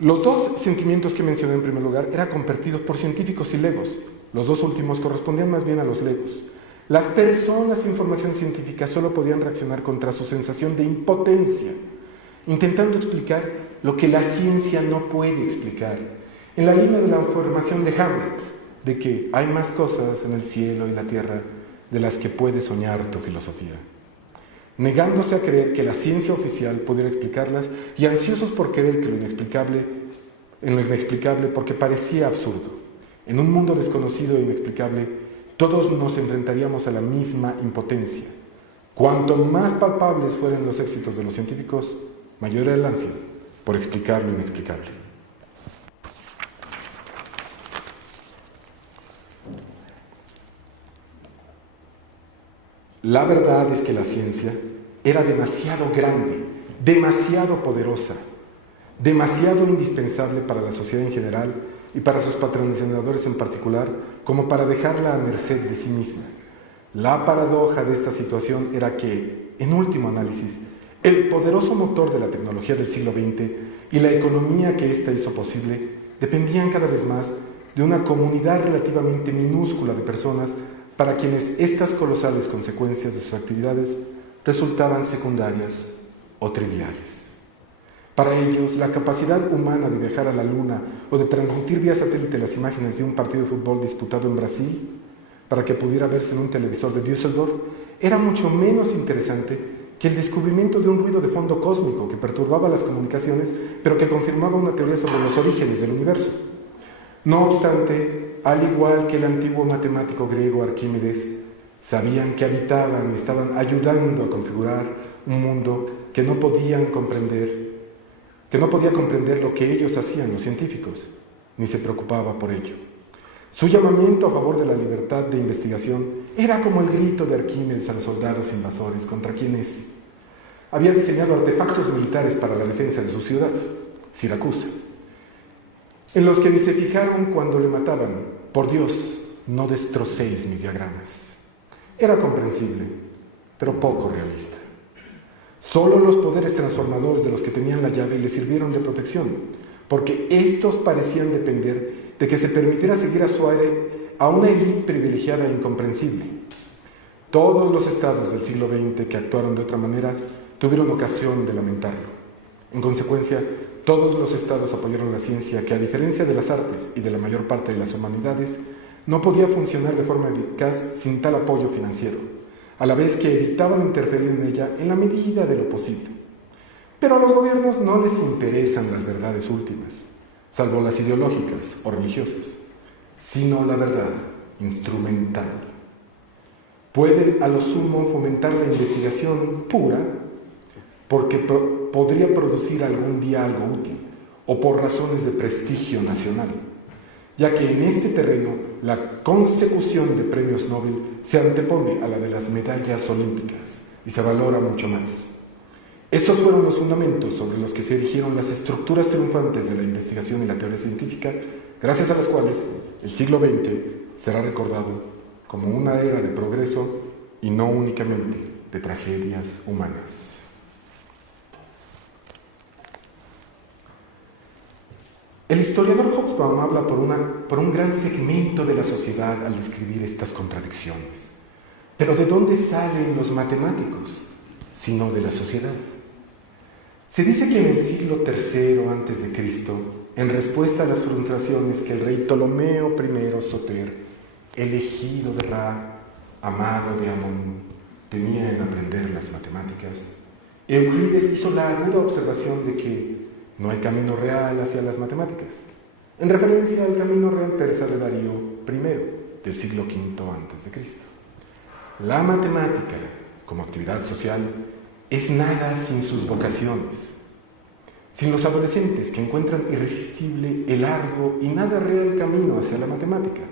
Los 2 sentimientos que mencioné en primer lugar eran compartidos por científicos y legos. Los 2 últimos correspondían más bien a los legos. Las personas sin formación científica solo podían reaccionar contra su sensación de impotencia, intentando explicar lo que la ciencia no puede explicar, en la línea de la afirmación de Hamlet, de que hay más cosas en el cielo y la tierra de las que puede soñar tu filosofía, negándose a creer que la ciencia oficial pudiera explicarlas y ansiosos por creer que lo inexplicable porque parecía absurdo. En un mundo desconocido e inexplicable, todos nos enfrentaríamos a la misma impotencia. Cuanto más palpables fueran los éxitos de los científicos, mayor era el ansia por explicar lo inexplicable. La verdad es que la ciencia era demasiado grande, demasiado poderosa, demasiado indispensable para la sociedad en general y para sus patrocinadores en particular, como para dejarla a merced de sí misma. La paradoja de esta situación era que, en último análisis, el poderoso motor de la tecnología del siglo XX y la economía que ésta hizo posible dependían cada vez más de una comunidad relativamente minúscula de personas para quienes estas colosales consecuencias de sus actividades resultaban secundarias o triviales. Para ellos, la capacidad humana de viajar a la Luna o de transmitir vía satélite las imágenes de un partido de fútbol disputado en Brasil para que pudiera verse en un televisor de Düsseldorf era mucho menos interesante que el descubrimiento de un ruido de fondo cósmico que perturbaba las comunicaciones, pero que confirmaba una teoría sobre los orígenes del universo. No obstante, al igual que el antiguo matemático griego Arquímedes, sabían que habitaban y estaban ayudando a configurar un mundo que no podía comprender lo que ellos hacían, los científicos, ni se preocupaba por ello. Su llamamiento a favor de la libertad de investigación era como el grito de Arquímedes a los soldados invasores contra quienes había diseñado artefactos militares para la defensa de su ciudad, Siracusa, en los que ni se fijaron cuando le mataban. Por Dios, no destrocéis mis diagramas. Era comprensible, pero poco realista. Solo los poderes transformadores de los que tenían la llave le sirvieron de protección, porque estos parecían depender de que se permitiera seguir a Suárez a una élite privilegiada e incomprensible. Todos los estados del siglo XX que actuaron de otra manera tuvieron ocasión de lamentarlo. En consecuencia, todos los estados apoyaron la ciencia que, a diferencia de las artes y de la mayor parte de las humanidades, no podía funcionar de forma eficaz sin tal apoyo financiero, a la vez que evitaban interferir en ella en la medida de lo posible. Pero a los gobiernos no les interesan las verdades últimas, salvo las ideológicas o religiosas, sino la verdad instrumental. Pueden a lo sumo fomentar la investigación pura porque podría producir algún día algo útil o por razones de prestigio nacional, ya que en este terreno la consecución de premios Nobel se antepone a la de las medallas olímpicas y se valora mucho más. Estos fueron los fundamentos sobre los que se erigieron las estructuras triunfantes de la investigación y la teoría científica, gracias a las cuales el siglo XX será recordado como una era de progreso y no únicamente de tragedias humanas. El historiador Hobsbawm habla por un gran segmento de la sociedad al describir estas contradicciones. Pero ¿de dónde salen los matemáticos? Sino de la sociedad. Se dice que en el siglo III a.C., en respuesta a las frustraciones que el rey Ptolomeo I Soter, elegido de Ra, amado de Amón, tenía en aprender las matemáticas, Euclides hizo la aguda observación de que no hay camino real hacia las matemáticas, en referencia al camino real persa de Darío I, del siglo V a.C. La matemática, como actividad social, es nada sin sus vocaciones, sin los adolescentes que encuentran irresistible el largo y nada real camino hacia la matemática,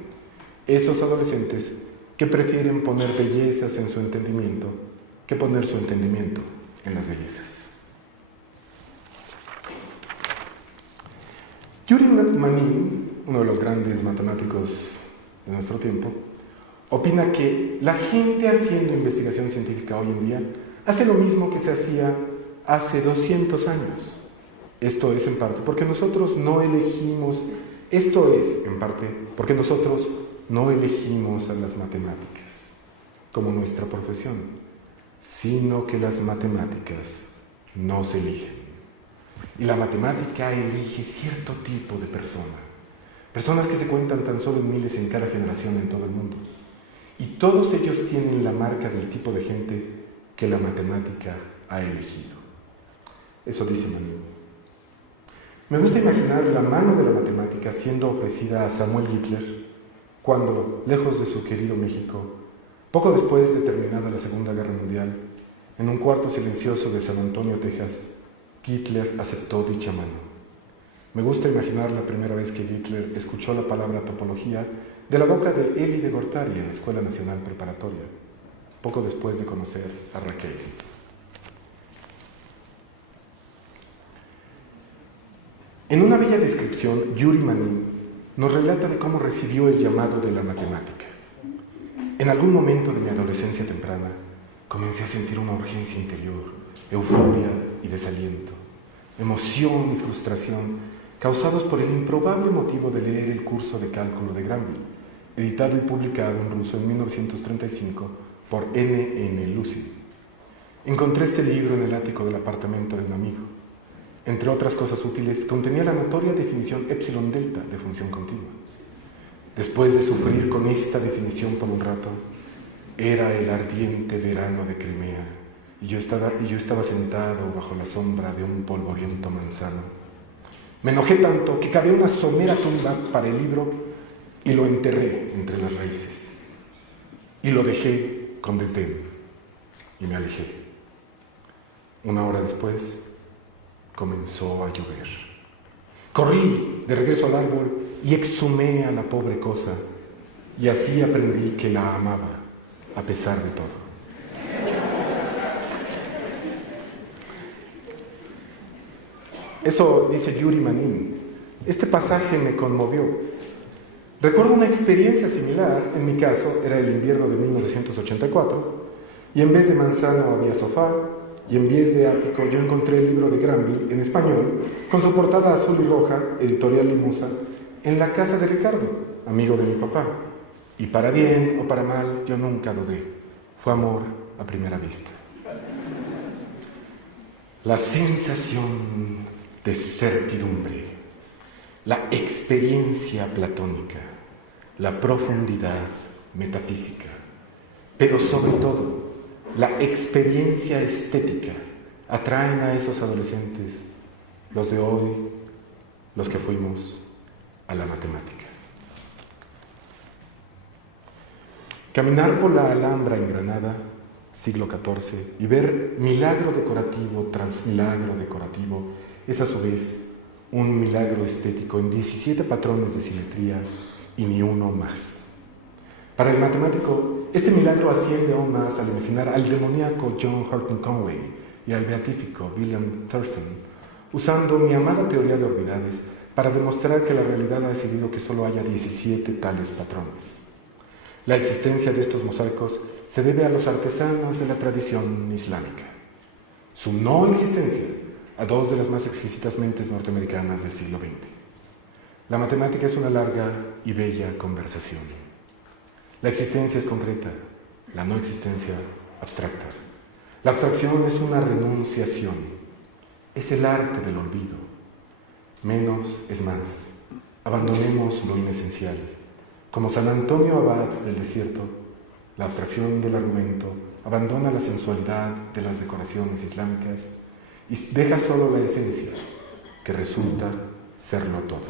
esos adolescentes que prefieren poner bellezas en su entendimiento que poner su entendimiento en las bellezas. Yuri Manin, uno de los grandes matemáticos de nuestro tiempo, opina que la gente haciendo investigación científica hoy en día hace lo mismo que se hacía hace 200 años. Esto es en parte porque nosotros no elegimos a las matemáticas como nuestra profesión, sino que las matemáticas nos eligen. Y la matemática elige cierto tipo de personas que se cuentan tan solo en miles en cada generación en todo el mundo. Y todos ellos tienen la marca del tipo de gente que la matemática ha elegido. Eso dice Manin. Me gusta imaginar la mano de la matemática siendo ofrecida a Samuel Hitler cuando, lejos de su querido México, poco después de terminada la Segunda Guerra Mundial, en un cuarto silencioso de San Antonio, Texas, Hitler aceptó dicha mano. Me gusta imaginar la primera vez que Hitler escuchó la palabra topología de la boca de Eli de Gortari en la Escuela Nacional Preparatoria, poco después de conocer a Raquel. En una bella descripción, Yuri Manin nos relata de cómo recibió el llamado de la matemática. En algún momento de mi adolescencia temprana, comencé a sentir una urgencia interior, euforia y desaliento, emoción y frustración causados por el improbable motivo de leer el curso de cálculo de Granville, editado y publicado en ruso en 1935 por N.N. Lucy. Encontré este libro en el ático del apartamento de un amigo. Entre otras cosas útiles, contenía la notoria definición epsilon delta de función continua. Después de sufrir con esta definición por un rato, era el ardiente verano de Crimea, y yo estaba sentado bajo la sombra de un polvoriento manzano, Me enojé tanto que cavé una somera tumba para el libro y lo enterré entre las raíces. Y lo dejé con desdén y me alejé. Una hora después comenzó a llover. Corrí de regreso al árbol y exhumé a la pobre cosa, y así aprendí que la amaba a pesar de todo. Eso dice Yuri Manin. Este pasaje me conmovió. Recuerdo una experiencia similar. En mi caso, era el invierno de 1984, y en vez de manzana había sofá, y en vez de ático yo encontré el libro de Granville en español, con su portada azul y roja, editorial Limusa, en la casa de Ricardo, amigo de mi papá. Y para bien o para mal, yo nunca dudé. Fue amor a primera vista. La sensación de certidumbre, la experiencia platónica, la profundidad metafísica, pero sobre todo, la experiencia estética atraen a esos adolescentes, los de hoy, los que fuimos, a la matemática. Caminar por la Alhambra en Granada, siglo XIV, y ver milagro decorativo tras milagro decorativo es a su vez un milagro estético en 17 patrones de simetría y ni uno más. Para el matemático, este milagro asciende aún más al imaginar al demoníaco John Horton Conway y al beatífico William Thurston, usando mi amada teoría de orbidades para demostrar que la realidad ha decidido que solo haya 17 tales patrones. La existencia de estos mosaicos se debe a los artesanos de la tradición islámica. Su no existencia a dos de las más exquisitas mentes norteamericanas del siglo XX. La matemática es una larga y bella conversación. La existencia es concreta, la no existencia abstracta. La abstracción es una renunciación, es el arte del olvido. Menos es más. Abandonemos lo inesencial. Como San Antonio Abad del desierto, la abstracción del argumento abandona la sensualidad de las decoraciones islámicas y deja solo la esencia, que resulta serlo todo.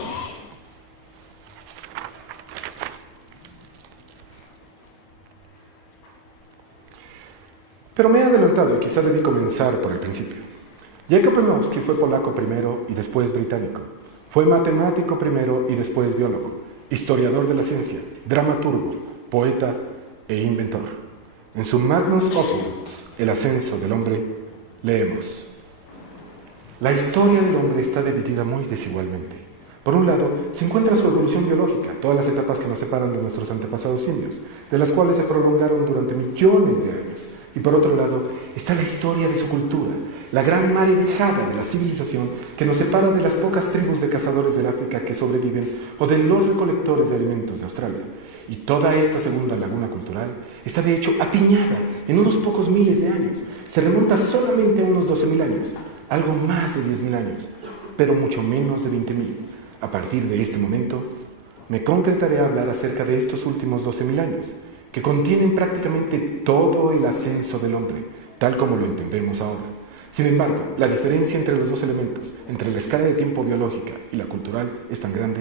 Pero me he adelantado y quizá debí comenzar por el principio. Jacob Bronowski fue polaco primero y después británico. Fue matemático primero y después biólogo. Historiador de la ciencia, dramaturgo, poeta e inventor. En su Magnus Opus, El ascenso del hombre, leemos: la historia del hombre está dividida muy desigualmente. Por un lado, se encuentra su evolución biológica, todas las etapas que nos separan de nuestros antepasados simios, de las cuales se prolongaron durante millones de años. Y por otro lado, está la historia de su cultura, la gran marejada de la civilización que nos separa de las pocas tribus de cazadores del África que sobreviven o de los recolectores de alimentos de Australia. Y toda esta segunda laguna cultural está de hecho apiñada en unos pocos miles de años. Se remonta solamente a unos 12.000 años, algo más de 10.000 años, pero mucho menos de 20.000. A partir de este momento, me concretaré a hablar acerca de estos últimos 12.000 años, que contienen prácticamente todo el ascenso del hombre, tal como lo entendemos ahora. Sin embargo, la diferencia entre los dos elementos, entre la escala de tiempo biológica y la cultural, es tan grande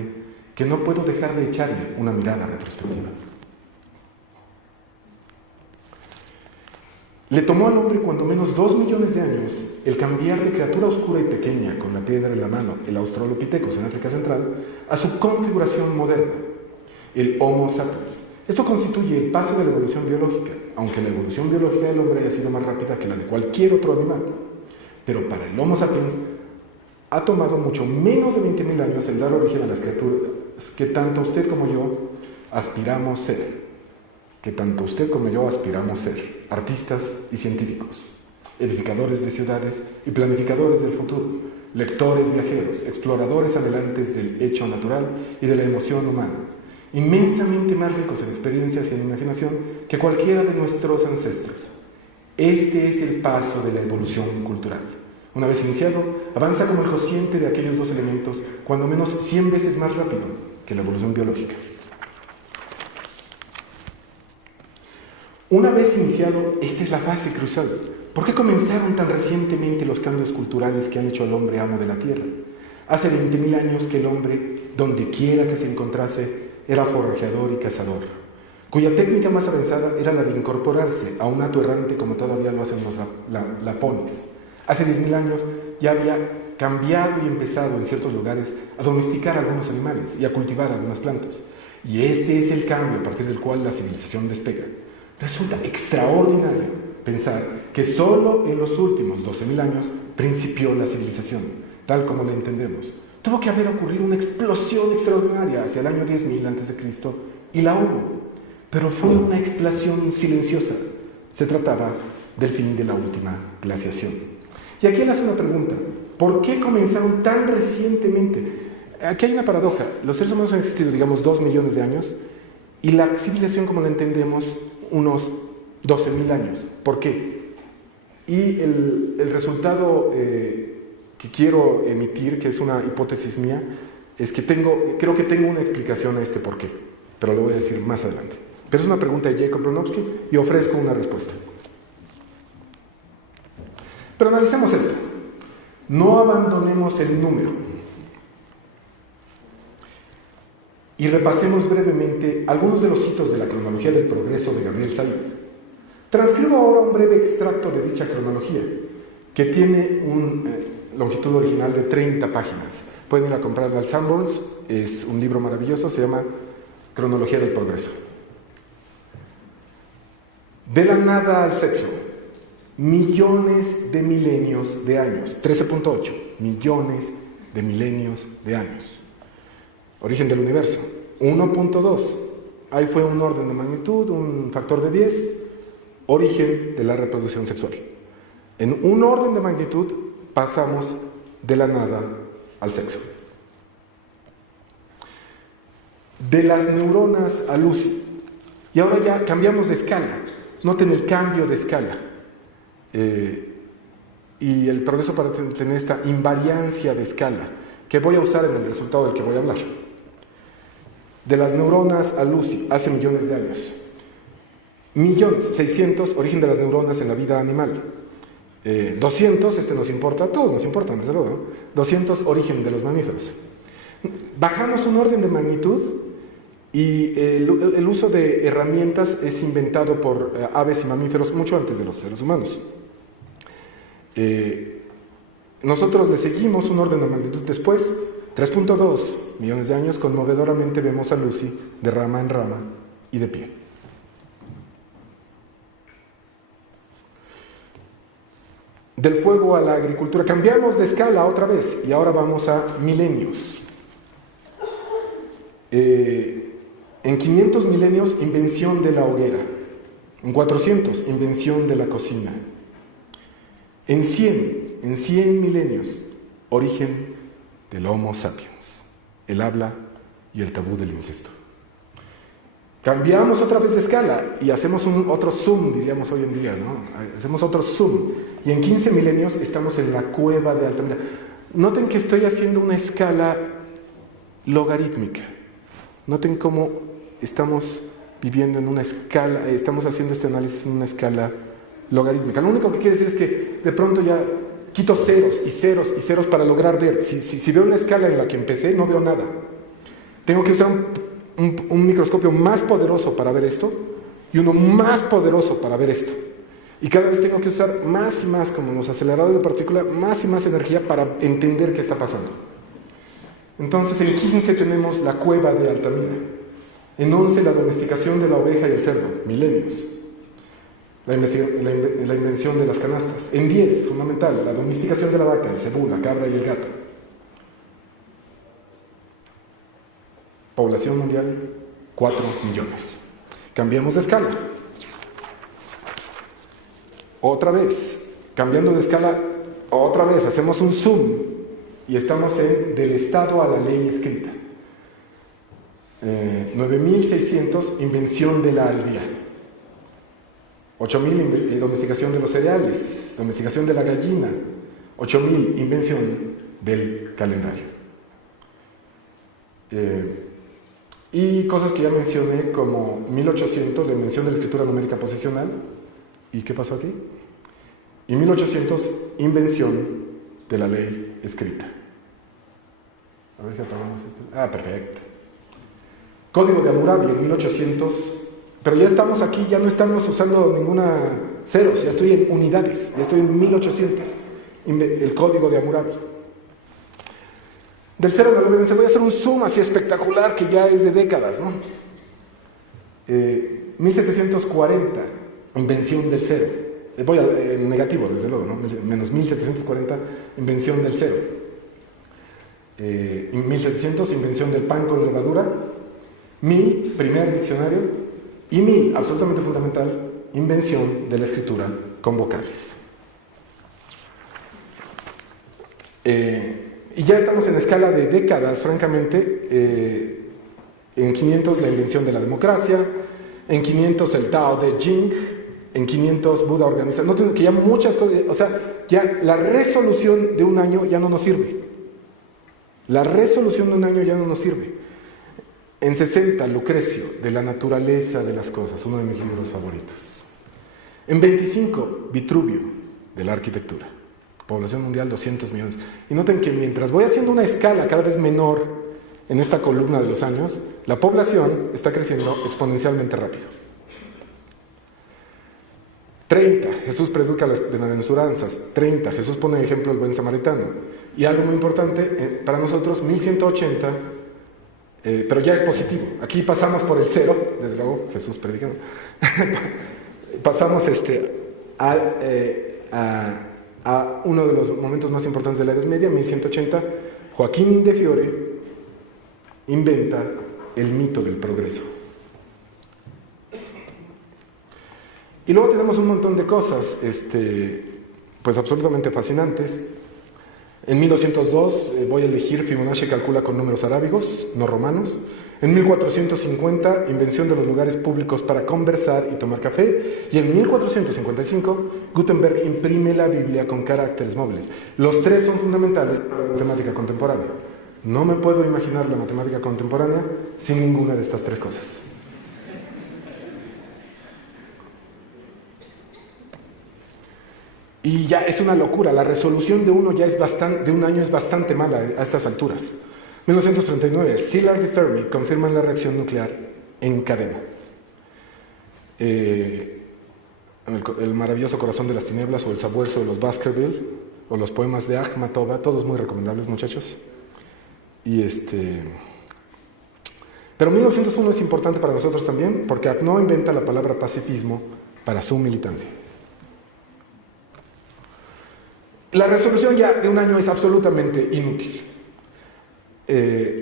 que no puedo dejar de echarle una mirada retrospectiva. Le tomó al hombre cuando menos 2 millones de años el cambiar de criatura oscura y pequeña con la piedra en la mano, el Australopithecus en África Central, a su configuración moderna, el Homo sapiens. Esto constituye el paso de la evolución biológica, aunque la evolución biológica del hombre haya sido más rápida que la de cualquier otro animal. Pero para el Homo sapiens ha tomado mucho menos de 20.000 años el dar origen a las criaturas que tanto usted como yo aspiramos ser. Artistas y científicos, edificadores de ciudades y planificadores del futuro, lectores viajeros, exploradores anhelantes del hecho natural y de la emoción humana, inmensamente más ricos en experiencias y en imaginación que cualquiera de nuestros ancestros. Este es el paso de la evolución cultural. Una vez iniciado, avanza como el cociente de aquellos dos elementos, cuando menos 100 veces más rápido que la evolución biológica. Una vez iniciado, esta es la fase crucial. ¿Por qué comenzaron tan recientemente los cambios culturales que han hecho al hombre amo de la tierra? Hace 20.000 años que el hombre, donde quiera que se encontrase, era forrajeador y cazador, cuya técnica más avanzada era la de incorporarse a un hato errante como todavía lo hacen los lapones. Hace 10.000 años ya había cambiado y empezado en ciertos lugares a domesticar algunos animales y a cultivar algunas plantas. Y este es el cambio a partir del cual la civilización despega. Resulta extraordinario pensar que solo en los últimos 12.000 años principió la civilización, tal como la entendemos. Tuvo que haber ocurrido una explosión extraordinaria hacia el año 10.000 a.C. y la hubo, pero fue una explosión silenciosa. Se trataba del fin de la última glaciación. Y aquí él hace una pregunta: ¿por qué comenzaron tan recientemente? Aquí hay una paradoja. Los seres humanos han existido, digamos, 2 millones de años y la civilización, como la entendemos, unos 12.000 años. ¿Por qué? Y el resultado que quiero emitir, que es una hipótesis mía, es que creo que tengo una explicación a este por qué, pero lo voy a decir más adelante. Pero es una pregunta de Jacob Bronowski y ofrezco una respuesta. Pero analicemos esto. No abandonemos el número y repasemos brevemente algunos de los hitos de la cronología del progreso de Gabriel Said. Transcribo ahora un breve extracto de dicha cronología, que tiene una longitud original de 30 páginas. Pueden ir a comprarla al Sanborns, es un libro maravilloso, se llama Cronología del Progreso. De la nada al sexo, millones de milenios de años, 13.8, millones de milenios de años. Origen del universo, 1.2, ahí fue un orden de magnitud, un factor de 10, origen de la reproducción sexual. En un orden de magnitud pasamos de la nada al sexo. De las neuronas a Lucy. Y ahora ya cambiamos de escala. Noten el cambio de escala. Y el progreso para tener esta invariancia de escala, que voy a usar en el resultado del que voy a hablar. De las neuronas a Lucy, hace millones de años. Millones, 600, origen de las neuronas en la vida animal. 200, nos importa, todos nos importan, desde luego, ¿no? 200, origen de los mamíferos. Bajamos un orden de magnitud y el uso de herramientas es inventado por aves y mamíferos mucho antes de los seres humanos. Nosotros le seguimos un orden de magnitud después, 3.2 millones de años, conmovedoramente vemos a Lucy de rama en rama y de pie. Del fuego a la agricultura, cambiamos de escala otra vez y ahora vamos a milenios. En 500 milenios, invención de la hoguera. En 400, invención de la cocina. En 100 milenios, origen del Homo sapiens, el habla y el tabú del incesto. Cambiamos otra vez de escala y hacemos otro zoom, diríamos hoy en día, ¿no? Hacemos otro zoom y en 15 milenios estamos en la cueva de Altamira. Noten que estoy haciendo una escala logarítmica. Noten cómo estamos viviendo en una escala, estamos haciendo este análisis en una escala logarítmica. Lo único que quiere decir es que de pronto ya quito ceros y ceros y ceros para lograr ver. Si veo una escala en la que empecé, no veo nada. Tengo que usar un microscopio más poderoso para ver esto y uno más poderoso para ver esto. Y cada vez tengo que usar más y más, como en los aceleradores de partículas, más y más energía para entender qué está pasando. Entonces en 15 tenemos la cueva de Altamira. En 11 la domesticación de la oveja y el cerdo, milenios. La invención de las canastas. En 10, fundamental, la domesticación de la vaca, el cebú, la cabra y el gato. Población mundial, 4 millones. Cambiamos de escala. Otra vez, cambiando de escala, otra vez, hacemos un zoom y estamos del Estado a la ley escrita. 9.600, invención de la aldea. 8.000, domesticación de los cereales, domesticación de la gallina. 8.000, invención del calendario. Y cosas que ya mencioné, como 1800, la invención de la escritura numérica posicional. ¿Y qué pasó aquí? Y 1800, invención de la ley escrita. A ver si apagamos esto. Ah, perfecto. Código de Hammurabi en 1800. Pero ya estamos aquí, ya no estamos usando ninguna ceros, ya estoy en unidades, ya estoy en 1800. El código de Hammurabi. Del 0 a la 9, voy a hacer un zoom así espectacular que ya es de décadas, ¿no? 1740, invención del cero. Voy en negativo, desde luego, ¿no? Menos 1740, invención del cero. 1700, invención del pan con levadura. 1000, primer diccionario. Y 1000, absolutamente fundamental, invención de la escritura con vocales. Y ya estamos en escala de décadas, francamente. En 500 la invención de la democracia, en 500 el Tao Te Ching, en 500 Buda organiza. Noten que ya muchas cosas, o sea, ya la resolución de un año ya no nos sirve. La resolución de un año ya no nos sirve. En 60, Lucrecio, de la naturaleza de las cosas, uno de mis libros favoritos. En 25, Vitruvio, de la arquitectura. Población mundial, 200 millones. Y noten que mientras voy haciendo una escala cada vez menor en esta columna de los años, la población está creciendo exponencialmente rápido. 30, Jesús predica las bienaventuranzas. 30, Jesús pone de ejemplo el buen samaritano. Y algo muy importante, para nosotros, 1180, pero ya es positivo. Aquí pasamos por el 0, desde luego, Jesús predica. Pasamos a uno de los momentos más importantes de la Edad Media, 1180, Joaquín de Fiore inventa el mito del progreso. Y luego tenemos un montón de cosas, pues absolutamente fascinantes. En 1202 voy a elegir Fibonacci calcula con números arábigos, no romanos. En 1450, invención de los lugares públicos para conversar y tomar café. Y en 1455, Gutenberg imprime la Biblia con caracteres móviles. Los tres son fundamentales para la matemática contemporánea. No me puedo imaginar la matemática contemporánea sin ninguna de estas tres cosas. Y ya es una locura, la resolución de un año es bastante mala a estas alturas. 1939, Szilard y Fermi confirman la reacción nuclear en cadena. El maravilloso corazón de las tinieblas, o el sabueso de los Baskerville, o los poemas de Akhmatova, todos muy recomendables, muchachos. Pero 1901 es importante para nosotros también, porque Adno inventa la palabra pacifismo para su militancia. La resolución ya de un año es absolutamente inútil.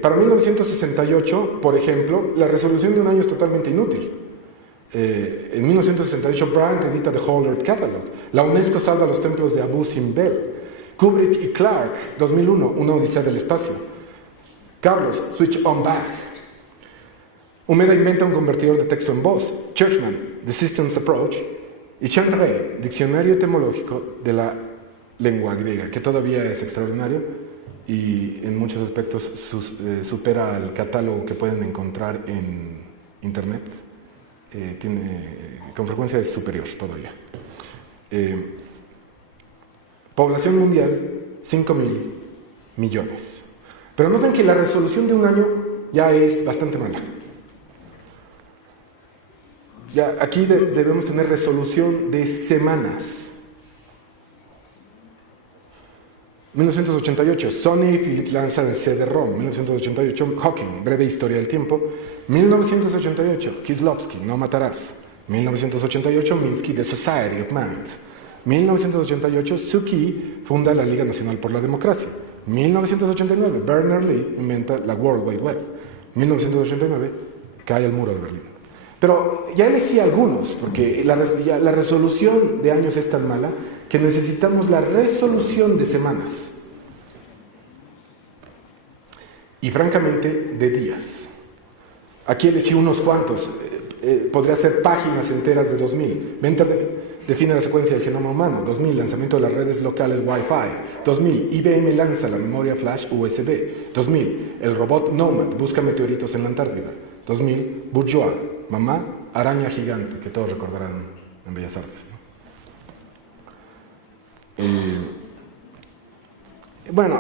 Para 1968, por ejemplo, la resolución de un año es totalmente inútil. En 1968, Brandt edita The Whole Earth Catalog. La UNESCO salva los templos de Abu Simbel. Kubrick y Clark, 2001, Una odisea del espacio. Carlos, Switch on Back. Umeda inventa un convertidor de texto en voz. Churchman, The Systems Approach. Y Chantrey, Diccionario etimológico de la lengua griega, que todavía es extraordinario y en muchos aspectos supera al catálogo que pueden encontrar en internet. Con frecuencia es superior todavía. Población mundial, 5.000 millones. Pero noten que la resolución de un año ya es bastante mala. Ya aquí debemos tener resolución de semanas. 1988, Sony y Philips lanzan el CD-ROM. 1988, Hawking, Breve Historia del Tiempo. 1988, Kieslowski, No Matarás. 1988, Minsky, The Society of Mind. 1988, Suzuki funda la Liga Nacional por la Democracia. 1989, Berners-Lee inventa la World Wide Web. 1989, cae el muro de Berlín. Pero ya elegí algunos, porque la resolución de años es tan mala que necesitamos la resolución de semanas. Y francamente, de días. Aquí elegí unos cuantos. Podría ser páginas enteras de 2000. Venter define la secuencia del genoma humano. 2000, lanzamiento de las redes locales Wi-Fi. 2000, IBM lanza la memoria flash USB. 2000, el robot Nomad busca meteoritos en la Antártida. 2000, Bourgeois, mamá, araña gigante, que todos recordarán en Bellas Artes, ¿no? Bueno,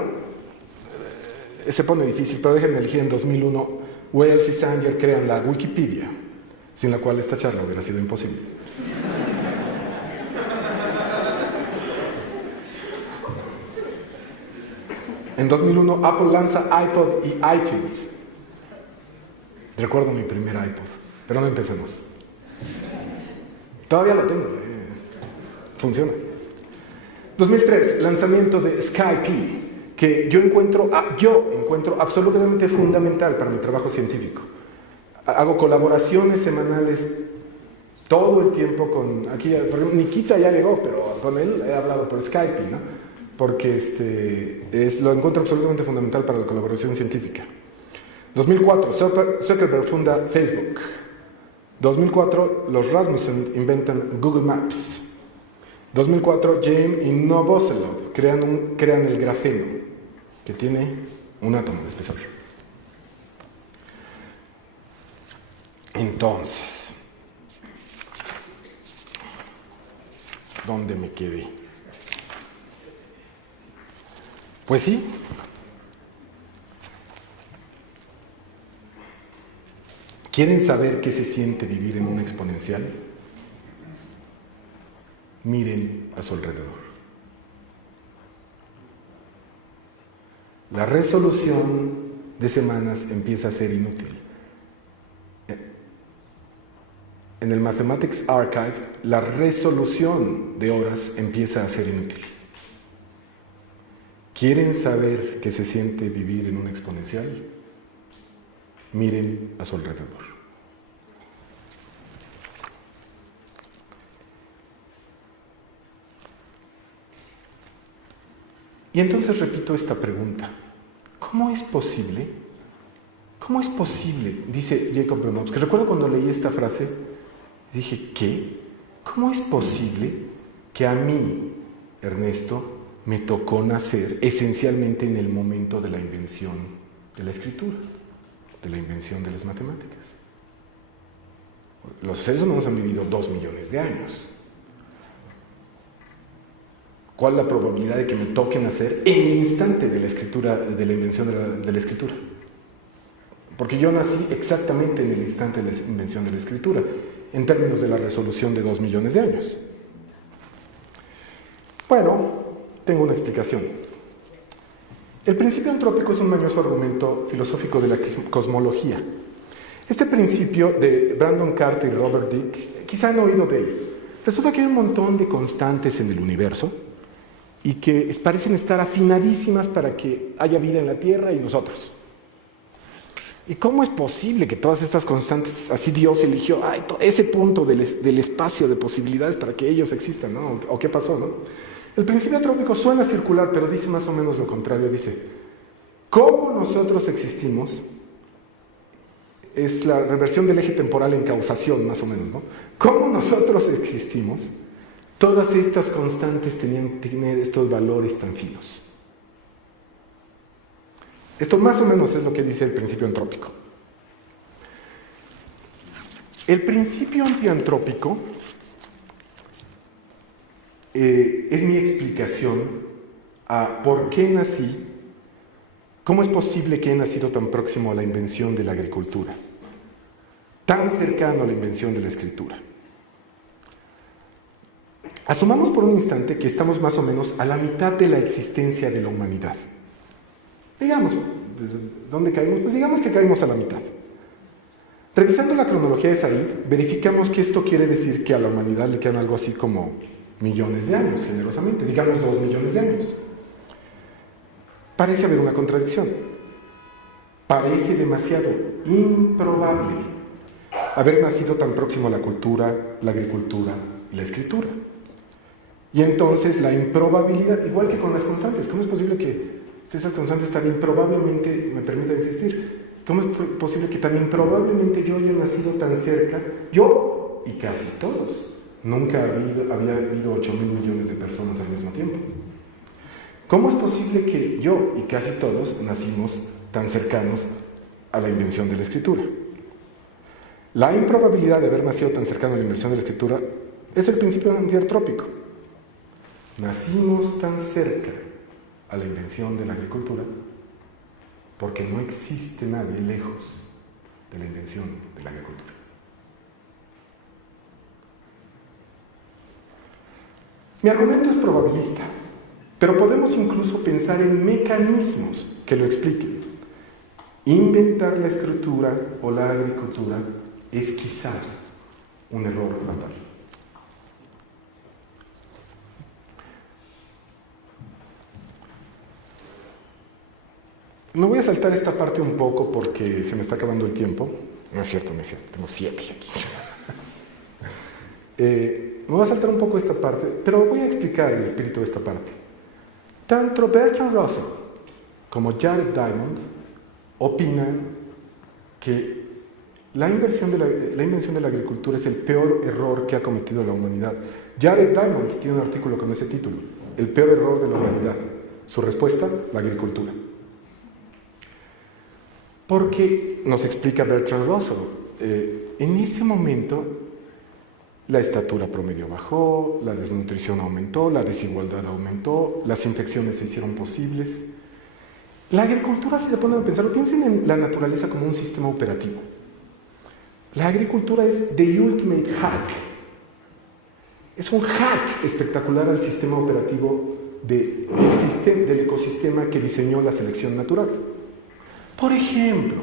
se pone difícil, pero déjenme elegir. En 2001, Wells y Sanger crean la Wikipedia, sin la cual esta charla hubiera sido imposible. En 2001, Apple lanza iPod y iTunes. Recuerdo mi primer iPod, pero no empecemos. Todavía lo tengo, funciona. 2003, lanzamiento de Skype, que yo encuentro absolutamente fundamental para mi trabajo científico. Hago colaboraciones semanales todo el tiempo con, aquí, por ejemplo, Nikita ya llegó, pero con él he hablado por Skype, ¿no? Porque lo encuentro absolutamente fundamental para la colaboración científica. 2004, Zuckerberg funda Facebook. 2004, los Rasmussen inventan Google Maps. 2004, James y Novoselov crean el grafeno, que tiene un átomo de espesor. Entonces, ¿dónde me quedé? Pues sí. ¿Quieren saber qué se siente vivir en una exponencial? Miren a su alrededor. La resolución de semanas empieza a ser inútil. En el Mathematics Archive, la resolución de horas empieza a ser inútil. ¿Quieren saber qué se siente vivir en una exponencial? Miren a su alrededor. Y entonces repito esta pregunta. ¿Cómo es posible? ¿Cómo es posible? Dice Jacob Bronowski. Recuerdo cuando leí esta frase, dije, ¿qué? ¿Cómo es posible que a mí, Ernesto, me tocó nacer esencialmente en el momento de la invención de la escritura, de la invención de las matemáticas? Los seres humanos han vivido 2 millones de años. ¿Cuál es la probabilidad de que me toque nacer en el instante de la escritura, de la invención de la escritura? Porque yo nací exactamente en el instante de la invención de la escritura, en términos de la resolución de 2 millones de años. Bueno, tengo una explicación. El principio antrópico es un mañoso argumento filosófico de la cosmología. Este principio de Brandon Carter y Robert Dicke, quizá han oído de él. Resulta que hay un montón de constantes en el universo y que parecen estar afinadísimas para que haya vida en la Tierra y nosotros. ¿Y cómo es posible que todas estas constantes, así Dios eligió ese punto del espacio de posibilidades para que ellos existan, ¿no? ¿O qué pasó, no? El principio antrópico suena circular, pero dice más o menos lo contrario. Dice, ¿cómo nosotros existimos? Es la reversión del eje temporal en causación, más o menos, ¿no? ¿Cómo nosotros existimos? Todas estas constantes tenían que tener estos valores tan finos. Esto más o menos es lo que dice el principio antrópico. El principio antiantrópico es mi explicación a por qué nací, cómo es posible que he nacido tan próximo a la invención de la agricultura, tan cercano a la invención de la escritura. Asumamos por un instante que estamos más o menos a la mitad de la existencia de la humanidad. Digamos, ¿desde dónde caímos? Pues digamos que caímos a la mitad. Revisando la cronología de Said, verificamos que esto quiere decir que a la humanidad le quedan algo así como millones de años, generosamente, digamos 2 millones de años. Parece haber una contradicción. Parece demasiado improbable haber nacido tan próximo a la cultura, la agricultura y la escritura. Y entonces la improbabilidad, igual que con las constantes, ¿cómo es posible que esas constantes tan improbablemente me permitan existir? ¿Cómo es posible que tan improbablemente yo haya nacido tan cerca? Yo y casi todos. Nunca había habido 8.000 millones de personas al mismo tiempo. ¿Cómo es posible que yo y casi todos nacimos tan cercanos a la invención de la escritura? La improbabilidad de haber nacido tan cercano a la invención de la escritura es el principio antiantrópico. Nacimos tan cerca a la invención de la agricultura porque no existe nadie lejos de la invención de la agricultura. Mi argumento es probabilista, pero podemos incluso pensar en mecanismos que lo expliquen. Inventar la escritura o la agricultura es quizá un error fatal. Me voy a saltar esta parte un poco porque se me está acabando el tiempo. No es cierto, tengo 7 aquí. Me voy a saltar un poco esta parte, pero voy a explicar el espíritu de esta parte. Tanto Bertrand Russell como Jared Diamond opinan que la invención de la agricultura es el peor error que ha cometido la humanidad. Jared Diamond tiene un artículo con ese título, El peor error de la humanidad. Su respuesta, la agricultura. Porque, nos explica Bertrand Russell, en ese momento la estatura promedio bajó, la desnutrición aumentó, la desigualdad aumentó, las infecciones se hicieron posibles. La agricultura, si se ponen a pensarlo, piensen en la naturaleza como un sistema operativo. La agricultura es the ultimate hack. Es un hack espectacular al sistema operativo del ecosistema que diseñó la selección natural. Por ejemplo,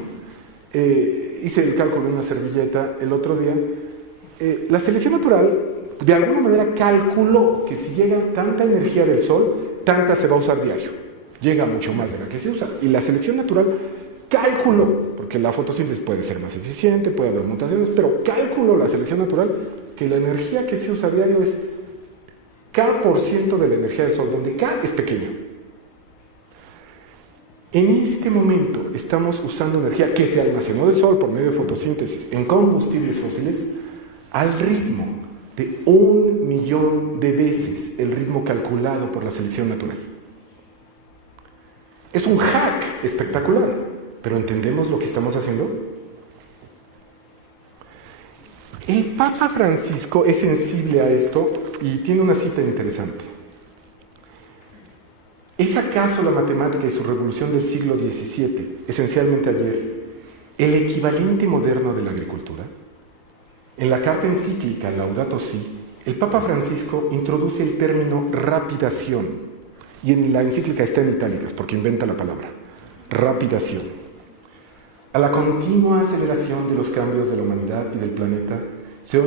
hice el cálculo en una servilleta el otro día. La selección natural, de alguna manera, calculó que si llega tanta energía del sol, tanta se va a usar diario. Llega mucho más de la que se usa. Y la selección natural calculó, porque la fotosíntesis puede ser más eficiente, puede haber mutaciones, pero calculó la selección natural que la energía que se usa diario es K% de la energía del sol, donde K es pequeño. En este momento estamos usando energía que se almacenó del sol por medio de fotosíntesis en combustibles fósiles al ritmo de 1 millón de veces el ritmo calculado por la selección natural. Es un hack espectacular, pero ¿entendemos lo que estamos haciendo? El Papa Francisco es sensible a esto y tiene una cita interesante. ¿Es acaso la matemática y su revolución del siglo XVII, esencialmente ayer, el equivalente moderno de la agricultura? En la carta encíclica Laudato Si, el Papa Francisco introduce el término rapidación, y en la encíclica está en itálicas, porque inventa la palabra, rapidación. A la continua aceleración de los cambios de la humanidad y del planeta se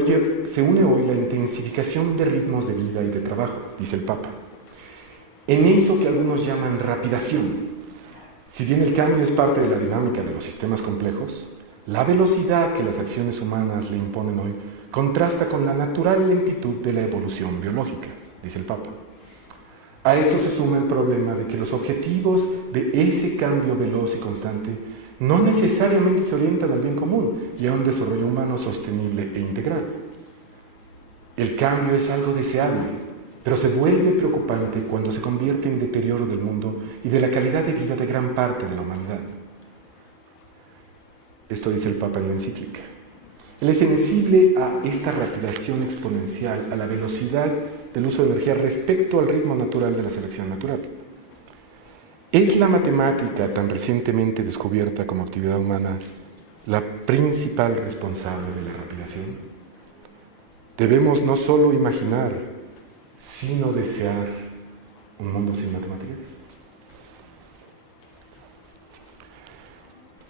une hoy la intensificación de ritmos de vida y de trabajo, dice el Papa. En eso que algunos llaman rapidación, si bien el cambio es parte de la dinámica de los sistemas complejos, la velocidad que las acciones humanas le imponen hoy contrasta con la natural lentitud de la evolución biológica, dice el Papa. A esto se suma el problema de que los objetivos de ese cambio veloz y constante no necesariamente se orientan al bien común y a un desarrollo humano sostenible e integral. El cambio es algo deseable, pero se vuelve preocupante cuando se convierte en deterioro del mundo y de la calidad de vida de gran parte de la humanidad. Esto dice el Papa en la encíclica. Él es sensible a esta rapidación exponencial, a la velocidad del uso de energía respecto al ritmo natural de la selección natural. ¿Es la matemática, tan recientemente descubierta como actividad humana, la principal responsable de la rapidación? Debemos no solo imaginar, sino desear un mundo sin matemáticas.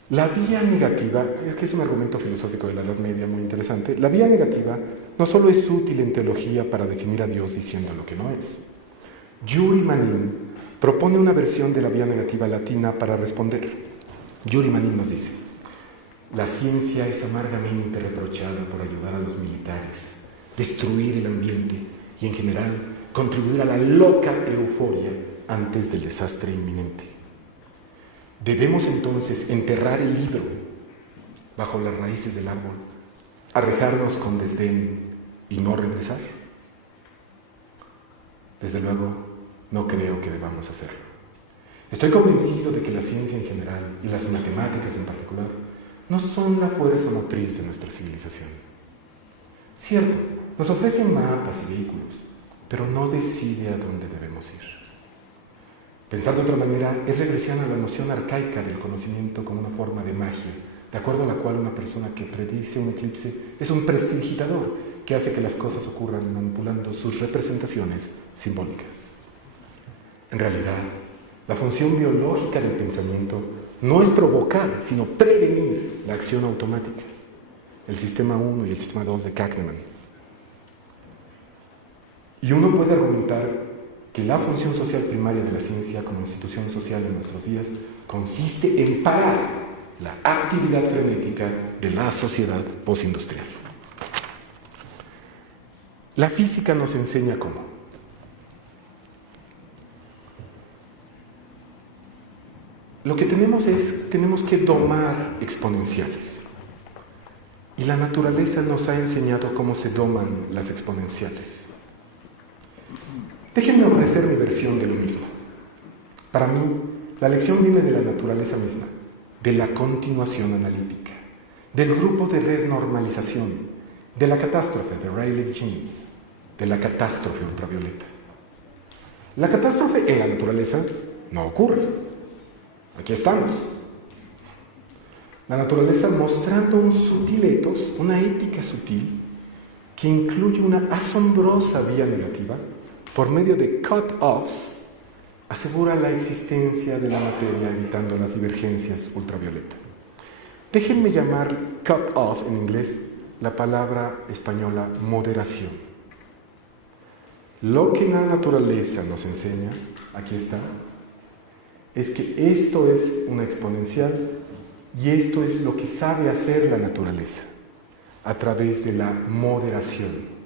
La vía negativa, es que es un argumento filosófico de la Edad Media muy interesante, la vía negativa no solo es útil en teología para definir a Dios diciendo lo que no es. Yuri Manin propone una versión de la vía negativa latina para responder. Yuri Manin nos dice: la ciencia es amargamente reprochada por ayudar a los militares, destruir el ambiente y en general contribuir a la loca euforia antes del desastre inminente. Debemos entonces enterrar el libro bajo las raíces del árbol, arrejarnos con desdén y no regresar. Desde luego, no creo que debamos hacerlo. Estoy convencido de que la ciencia en general y las matemáticas en particular no son la fuerza motriz de nuestra civilización. Cierto, nos ofrecen mapas y vehículos, pero no decide a dónde debemos ir. Pensar de otra manera es regresión a la noción arcaica del conocimiento como una forma de magia, de acuerdo a la cual una persona que predice un eclipse es un prestidigitador que hace que las cosas ocurran manipulando sus representaciones simbólicas. En realidad, la función biológica del pensamiento no es provocar, sino prevenir la acción automática. El sistema 1 y el sistema 2 de Kahneman. Y uno puede argumentar que la función social primaria de la ciencia como institución social en nuestros días consiste en parar la actividad frenética de la sociedad postindustrial. La física nos enseña cómo. Lo que tenemos que domar exponenciales. Y la naturaleza nos ha enseñado cómo se doman las exponenciales. Déjenme ofrecer mi versión de lo mismo. Para mí, la lección viene de la naturaleza misma, de la continuación analítica, del grupo de renormalización, de la catástrofe de Rayleigh-Jeans, de la catástrofe ultravioleta. La catástrofe en la naturaleza no ocurre. Aquí estamos. La naturaleza mostrando un sutil etos, una ética sutil, que incluye una asombrosa vía negativa, por medio de cut-offs, asegura la existencia de la materia evitando las divergencias ultravioleta. Déjenme llamar cut-off en inglés la palabra española moderación. Lo que la naturaleza nos enseña, aquí está, es que esto es una exponencial y esto es lo que sabe hacer la naturaleza a través de la moderación.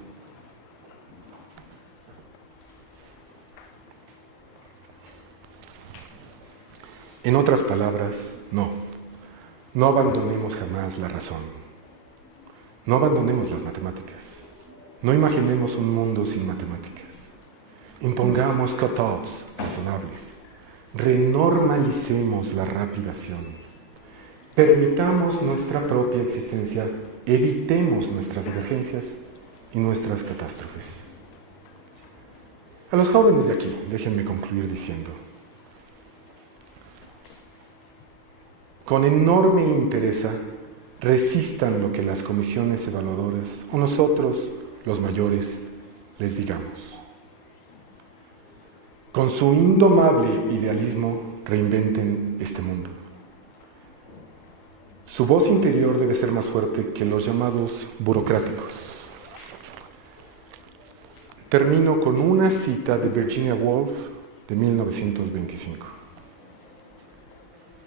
En otras palabras, no abandonemos jamás la razón. No abandonemos las matemáticas. No imaginemos un mundo sin matemáticas. Impongamos cut-offs razonables. Renormalicemos la rapidación. Permitamos nuestra propia existencia. Evitemos nuestras divergencias y nuestras catástrofes. A los jóvenes de aquí, déjenme concluir diciendo: con enorme interés resistan lo que las comisiones evaluadoras o nosotros, los mayores, les digamos. Con su indomable idealismo reinventen este mundo. Su voz interior debe ser más fuerte que los llamados burocráticos. Termino con una cita de Virginia Woolf de 1925.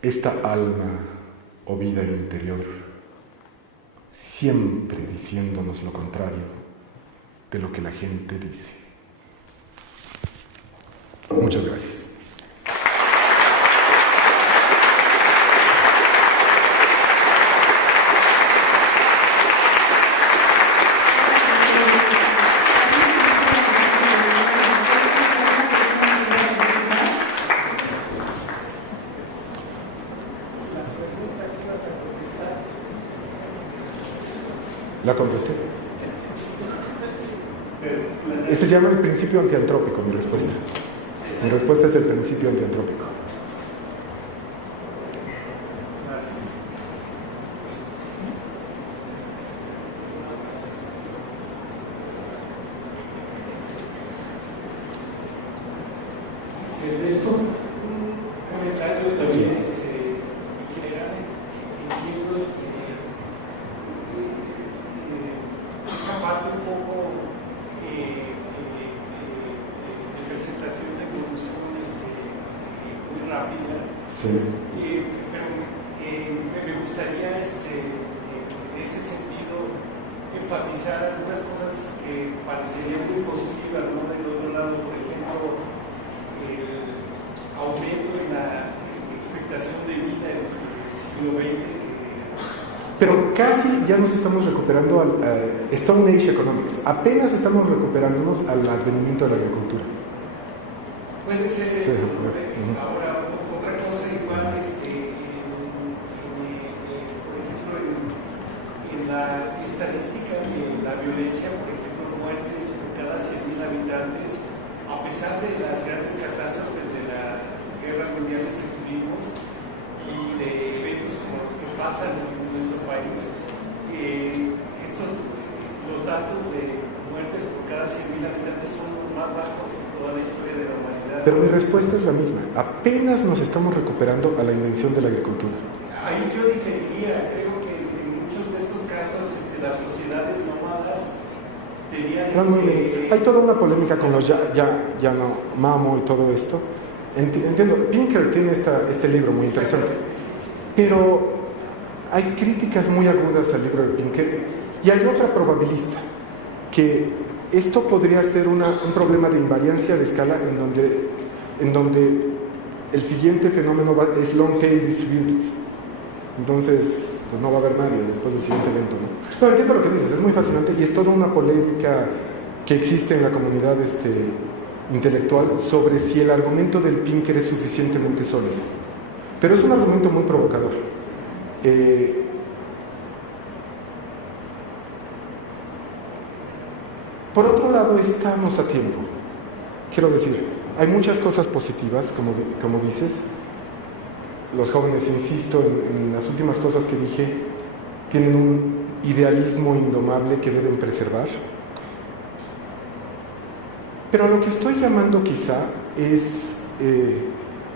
Esta alma o vida interior, siempre diciéndonos lo contrario de lo que la gente dice. Muchas gracias. ¿La contesté? Ese se llama el principio antiantrópico, mi respuesta. Mi respuesta es el principio antiantrópico. Esto, un comentario también, que era, entiendo, esta parte un poco de presentación de evolución muy rápida. Sí. Pero me gustaría en ese sentido enfatizar algunas cosas que parecerían muy positivas, ¿no? Del otro lado, por ejemplo, el aumento en la expectación de vida en el siglo XX. Pero casi ya nos estamos recuperando al Stone Age Economics. Apenas estamos recuperándonos al advenimiento de la agricultura. Puede ser Sí, esto. Ahora, otra cosa igual, por ejemplo, en la estadística de la violencia, por ejemplo, muertes por cada 100.000 habitantes, a pesar de las grandes catástrofes de la guerras mundiales que tuvimos y de eventos como los que pasan en nuestro país, los datos de muertes por cada 100.000 habitantes son los más bajos en toda la historia de la humanidad. Pero mi respuesta es la misma. Apenas nos estamos recuperando a la invención de la agricultura. Ahí yo diferiría. Creo que en muchos de estos casos las sociedades nómadas tenían... Hay toda una polémica con los ya no mamo y todo esto. Entiendo, Pinker tiene este libro muy interesante. Pero hay críticas muy agudas al libro de Pinker. Y hay otra probabilista, que esto podría ser un problema de invariancia de escala en donde el siguiente fenómeno es long tail distributed. Entonces, pues no va a haber nadie después del siguiente evento, ¿no? No, entiendo lo que dices, es muy fascinante y es toda una polémica que existe en la comunidad intelectual sobre si el argumento del Pinker es suficientemente sólido. Pero es un argumento muy provocador. Por otro lado, estamos a tiempo. Quiero decir, hay muchas cosas positivas, como dices. Los jóvenes, insisto, en las últimas cosas que dije, tienen un idealismo indomable que deben preservar. Pero a lo que estoy llamando quizá es,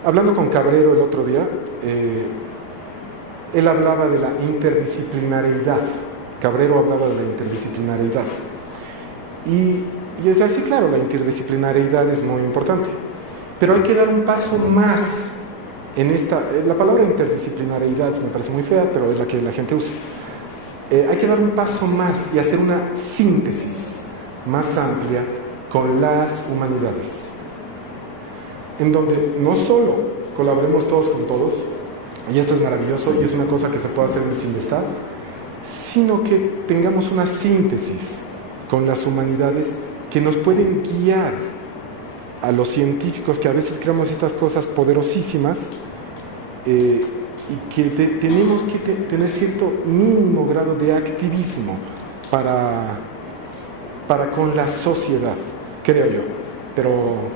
hablando con Cabrero el otro día, él hablaba de la interdisciplinariedad. Cabrero hablaba de la interdisciplinariedad. Y es así, claro, la interdisciplinariedad es muy importante, pero hay que dar un paso más en la palabra interdisciplinariedad me parece muy fea, pero es la que la gente usa. Hay que dar un paso más y hacer una síntesis más amplia con las humanidades, en donde no solo colaboremos todos con todos, y esto es maravilloso y es una cosa que se puede hacer en el Sinvestad, sino que tengamos una síntesis con las humanidades que nos pueden guiar a los científicos que a veces creamos estas cosas poderosísimas y que tenemos que tener cierto mínimo grado de activismo para con la sociedad, creo yo. Pero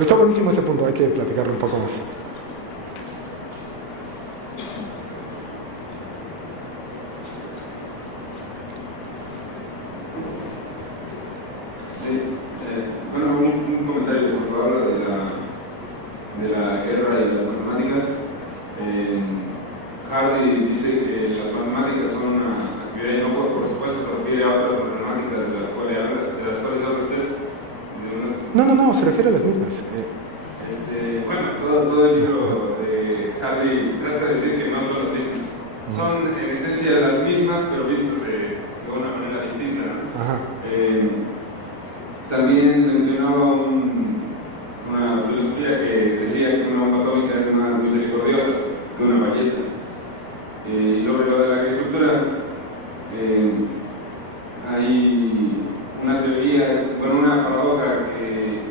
está buenísimo ese punto, hay que platicarlo un poco más. Bueno, un comentario que se habla de la guerra y las matemáticas. Hardy dice que las matemáticas son una actividad inocua, por supuesto se refiere a otras matemáticas de las cuales hablan ustedes. No, se refiere a las mismas. Bueno, todo el libro de Hardy trata de decir que no son las mismas. Son en esencia las mismas, pero vistas de una manera distinta, ¿no? Ajá. También mencionaba una filosofía que decía que una bomba atómica es más misericordiosa que una ballesta. Y sobre lo de la agricultura, hay una teoría, una paradoja que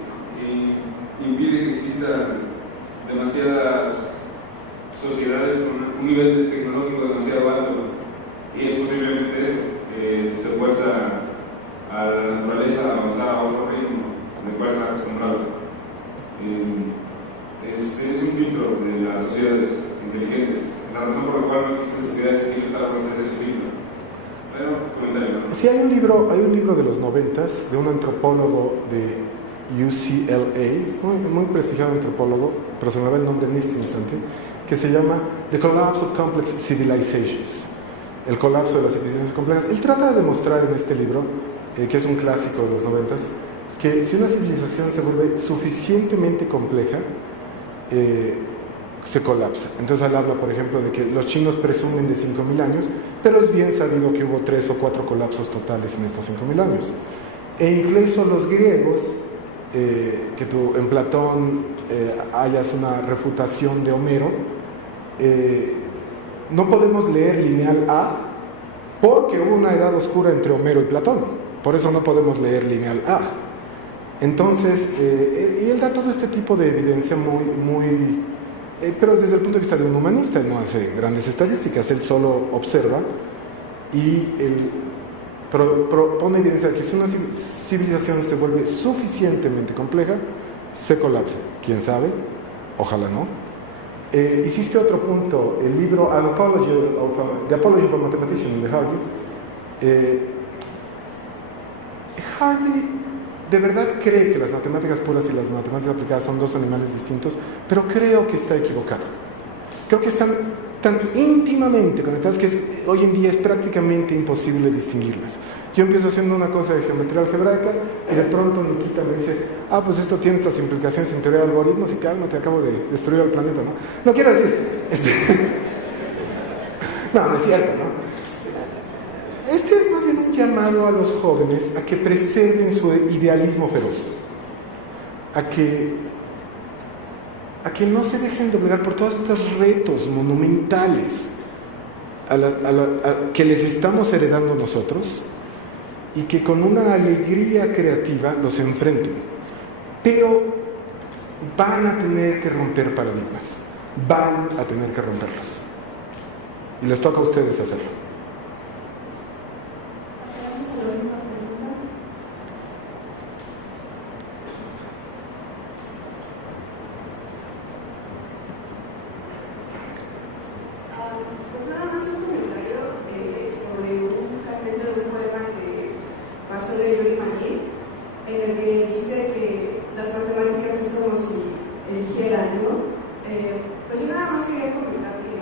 impide que existan demasiadas sociedades con un nivel tecnológico demasiado alto, y es posiblemente eso, que se fuerza a la naturaleza a avanzar a otro ritmo del cual está acostumbrado. Es un filtro de las sociedades inteligentes. La razón por la cual no existen sociedades de estilo Star Wars es ese filtro. Pero, comentario. Sí, hay un libro de los 90s de un antropólogo de UCLA, muy prestigiado antropólogo, pero se me va el nombre en este instante, que se llama The Collapse of Complex Civilizations, el colapso de las civilizaciones complejas. Él trata de demostrar en este libro, que es un clásico de los 90s, que si una civilización se vuelve suficientemente compleja, se colapsa. Entonces él habla, por ejemplo, de que los chinos presumen de 5.000 años, pero es bien sabido que hubo 3 o 4 colapsos totales en estos 5.000 años. E incluso los griegos, que tú en Platón hayas una refutación de Homero, no podemos leer lineal A porque hubo una edad oscura entre Homero y Platón. Por eso no podemos leer lineal A. Entonces, y él da todo este tipo de evidencia muy pero desde el punto de vista de un humanista. Él no hace grandes estadísticas, él solo observa y él propone evidencia de que si una civilización se vuelve suficientemente compleja, se colapsa. ¿Quién sabe? Ojalá no. Hiciste otro punto, el libro The Apology of a Mathematician de Hardy. Hardy de verdad cree que las matemáticas puras y las matemáticas aplicadas son dos animales distintos, pero creo que está equivocado. Creo que están tan íntimamente conectadas que hoy en día es prácticamente imposible distinguirlas. Yo empiezo haciendo una cosa de geometría algebraica y de pronto Nikita me dice, pues esto tiene estas implicaciones en teoría de algoritmos y cálmate, acabo de destruir el planeta, ¿no? No quiero decir, no es cierto, ¿no? Este es más bien un llamado a los jóvenes a que preserven su idealismo feroz, a que no se dejen doblegar por todos estos retos monumentales que les estamos heredando nosotros y que con una alegría creativa los enfrenten. Pero van a tener que romper paradigmas, van a tener que romperlos. Y les toca a ustedes hacerlo. Pues nada más un comentario sobre un fragmento de un poema que pasó de Yuri Maguire, en el que dice que las matemáticas es como si eligieran, ¿no? Pues yo nada más quería comentar que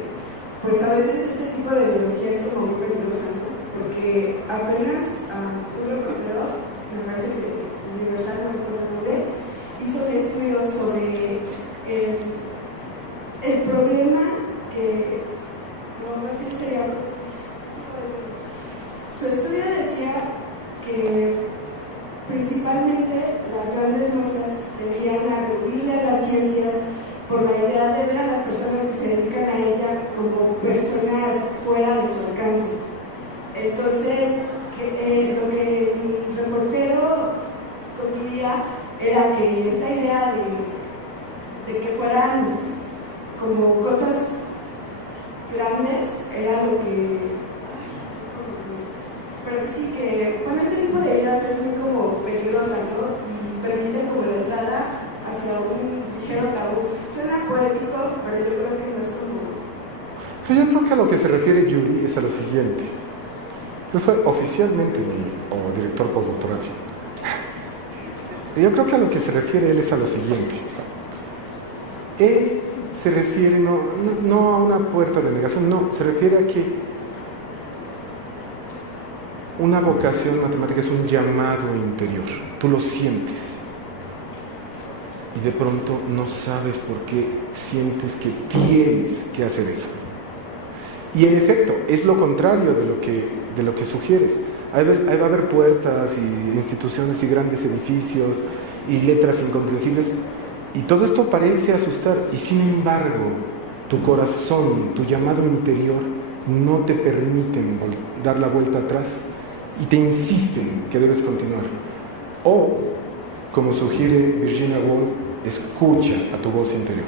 pues a veces este tipo de ideología es como muy peligrosa, ¿no? Porque apenas un reportero, me parece que Universal, no me acuerdo dónde, hizo un estudio sobre el problema que su estudio decía que principalmente las grandes masas debían agredirle a las ciencias por la idea de ver a las personas que se dedican a ella como personas fuera de su alcance. Entonces, lo que el reportero concluía era que esta idea de que fueran como cosas grandes era lo que... Pero sí que, bueno, este tipo de ideas es muy como peligrosa, ¿no? Y permite como la entrada hacia un ligero tabú. Suena poético, pero yo creo que no es como... Pero yo creo que a lo que se refiere Yuri es a lo siguiente. Yo fue oficialmente o director postdoctoral. Yo creo que a lo que se refiere él es a lo siguiente. Él se refiere no a una puerta de negación, no, se refiere a que una vocación matemática es un llamado interior, tú lo sientes y de pronto no sabes por qué sientes que tienes que hacer eso. Y en efecto, es lo contrario de lo que sugieres. Ahí va a haber puertas y instituciones y grandes edificios y letras incomprensibles. Y todo esto parece asustar, y sin embargo, tu corazón, tu llamado interior, no te permiten dar la vuelta atrás y te insisten que debes continuar. O, como sugiere Virginia Woolf, escucha a tu voz interior.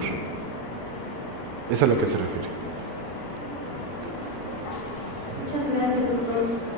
Es a lo que se refiere. Muchas gracias, doctor.